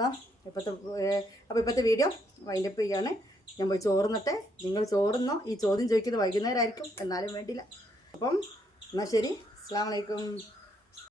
ഇപ്പോഴത്തെ വീഡിയോ വൈൻഡപ്പ് ചെയ്യാണ്. ഞാൻ പോയി ചോറുന്നിട്ടെ. നിങ്ങൾ ചോറുന്നോ? ഈ ചോദ്യം ചോദിക്കുന്നത് വൈകുന്നേരം ആയിരിക്കും, എന്നാലും വേണ്ടില്ല. അപ്പം എന്നാൽ ശരി, അസ്സലാമു അലൈക്കും.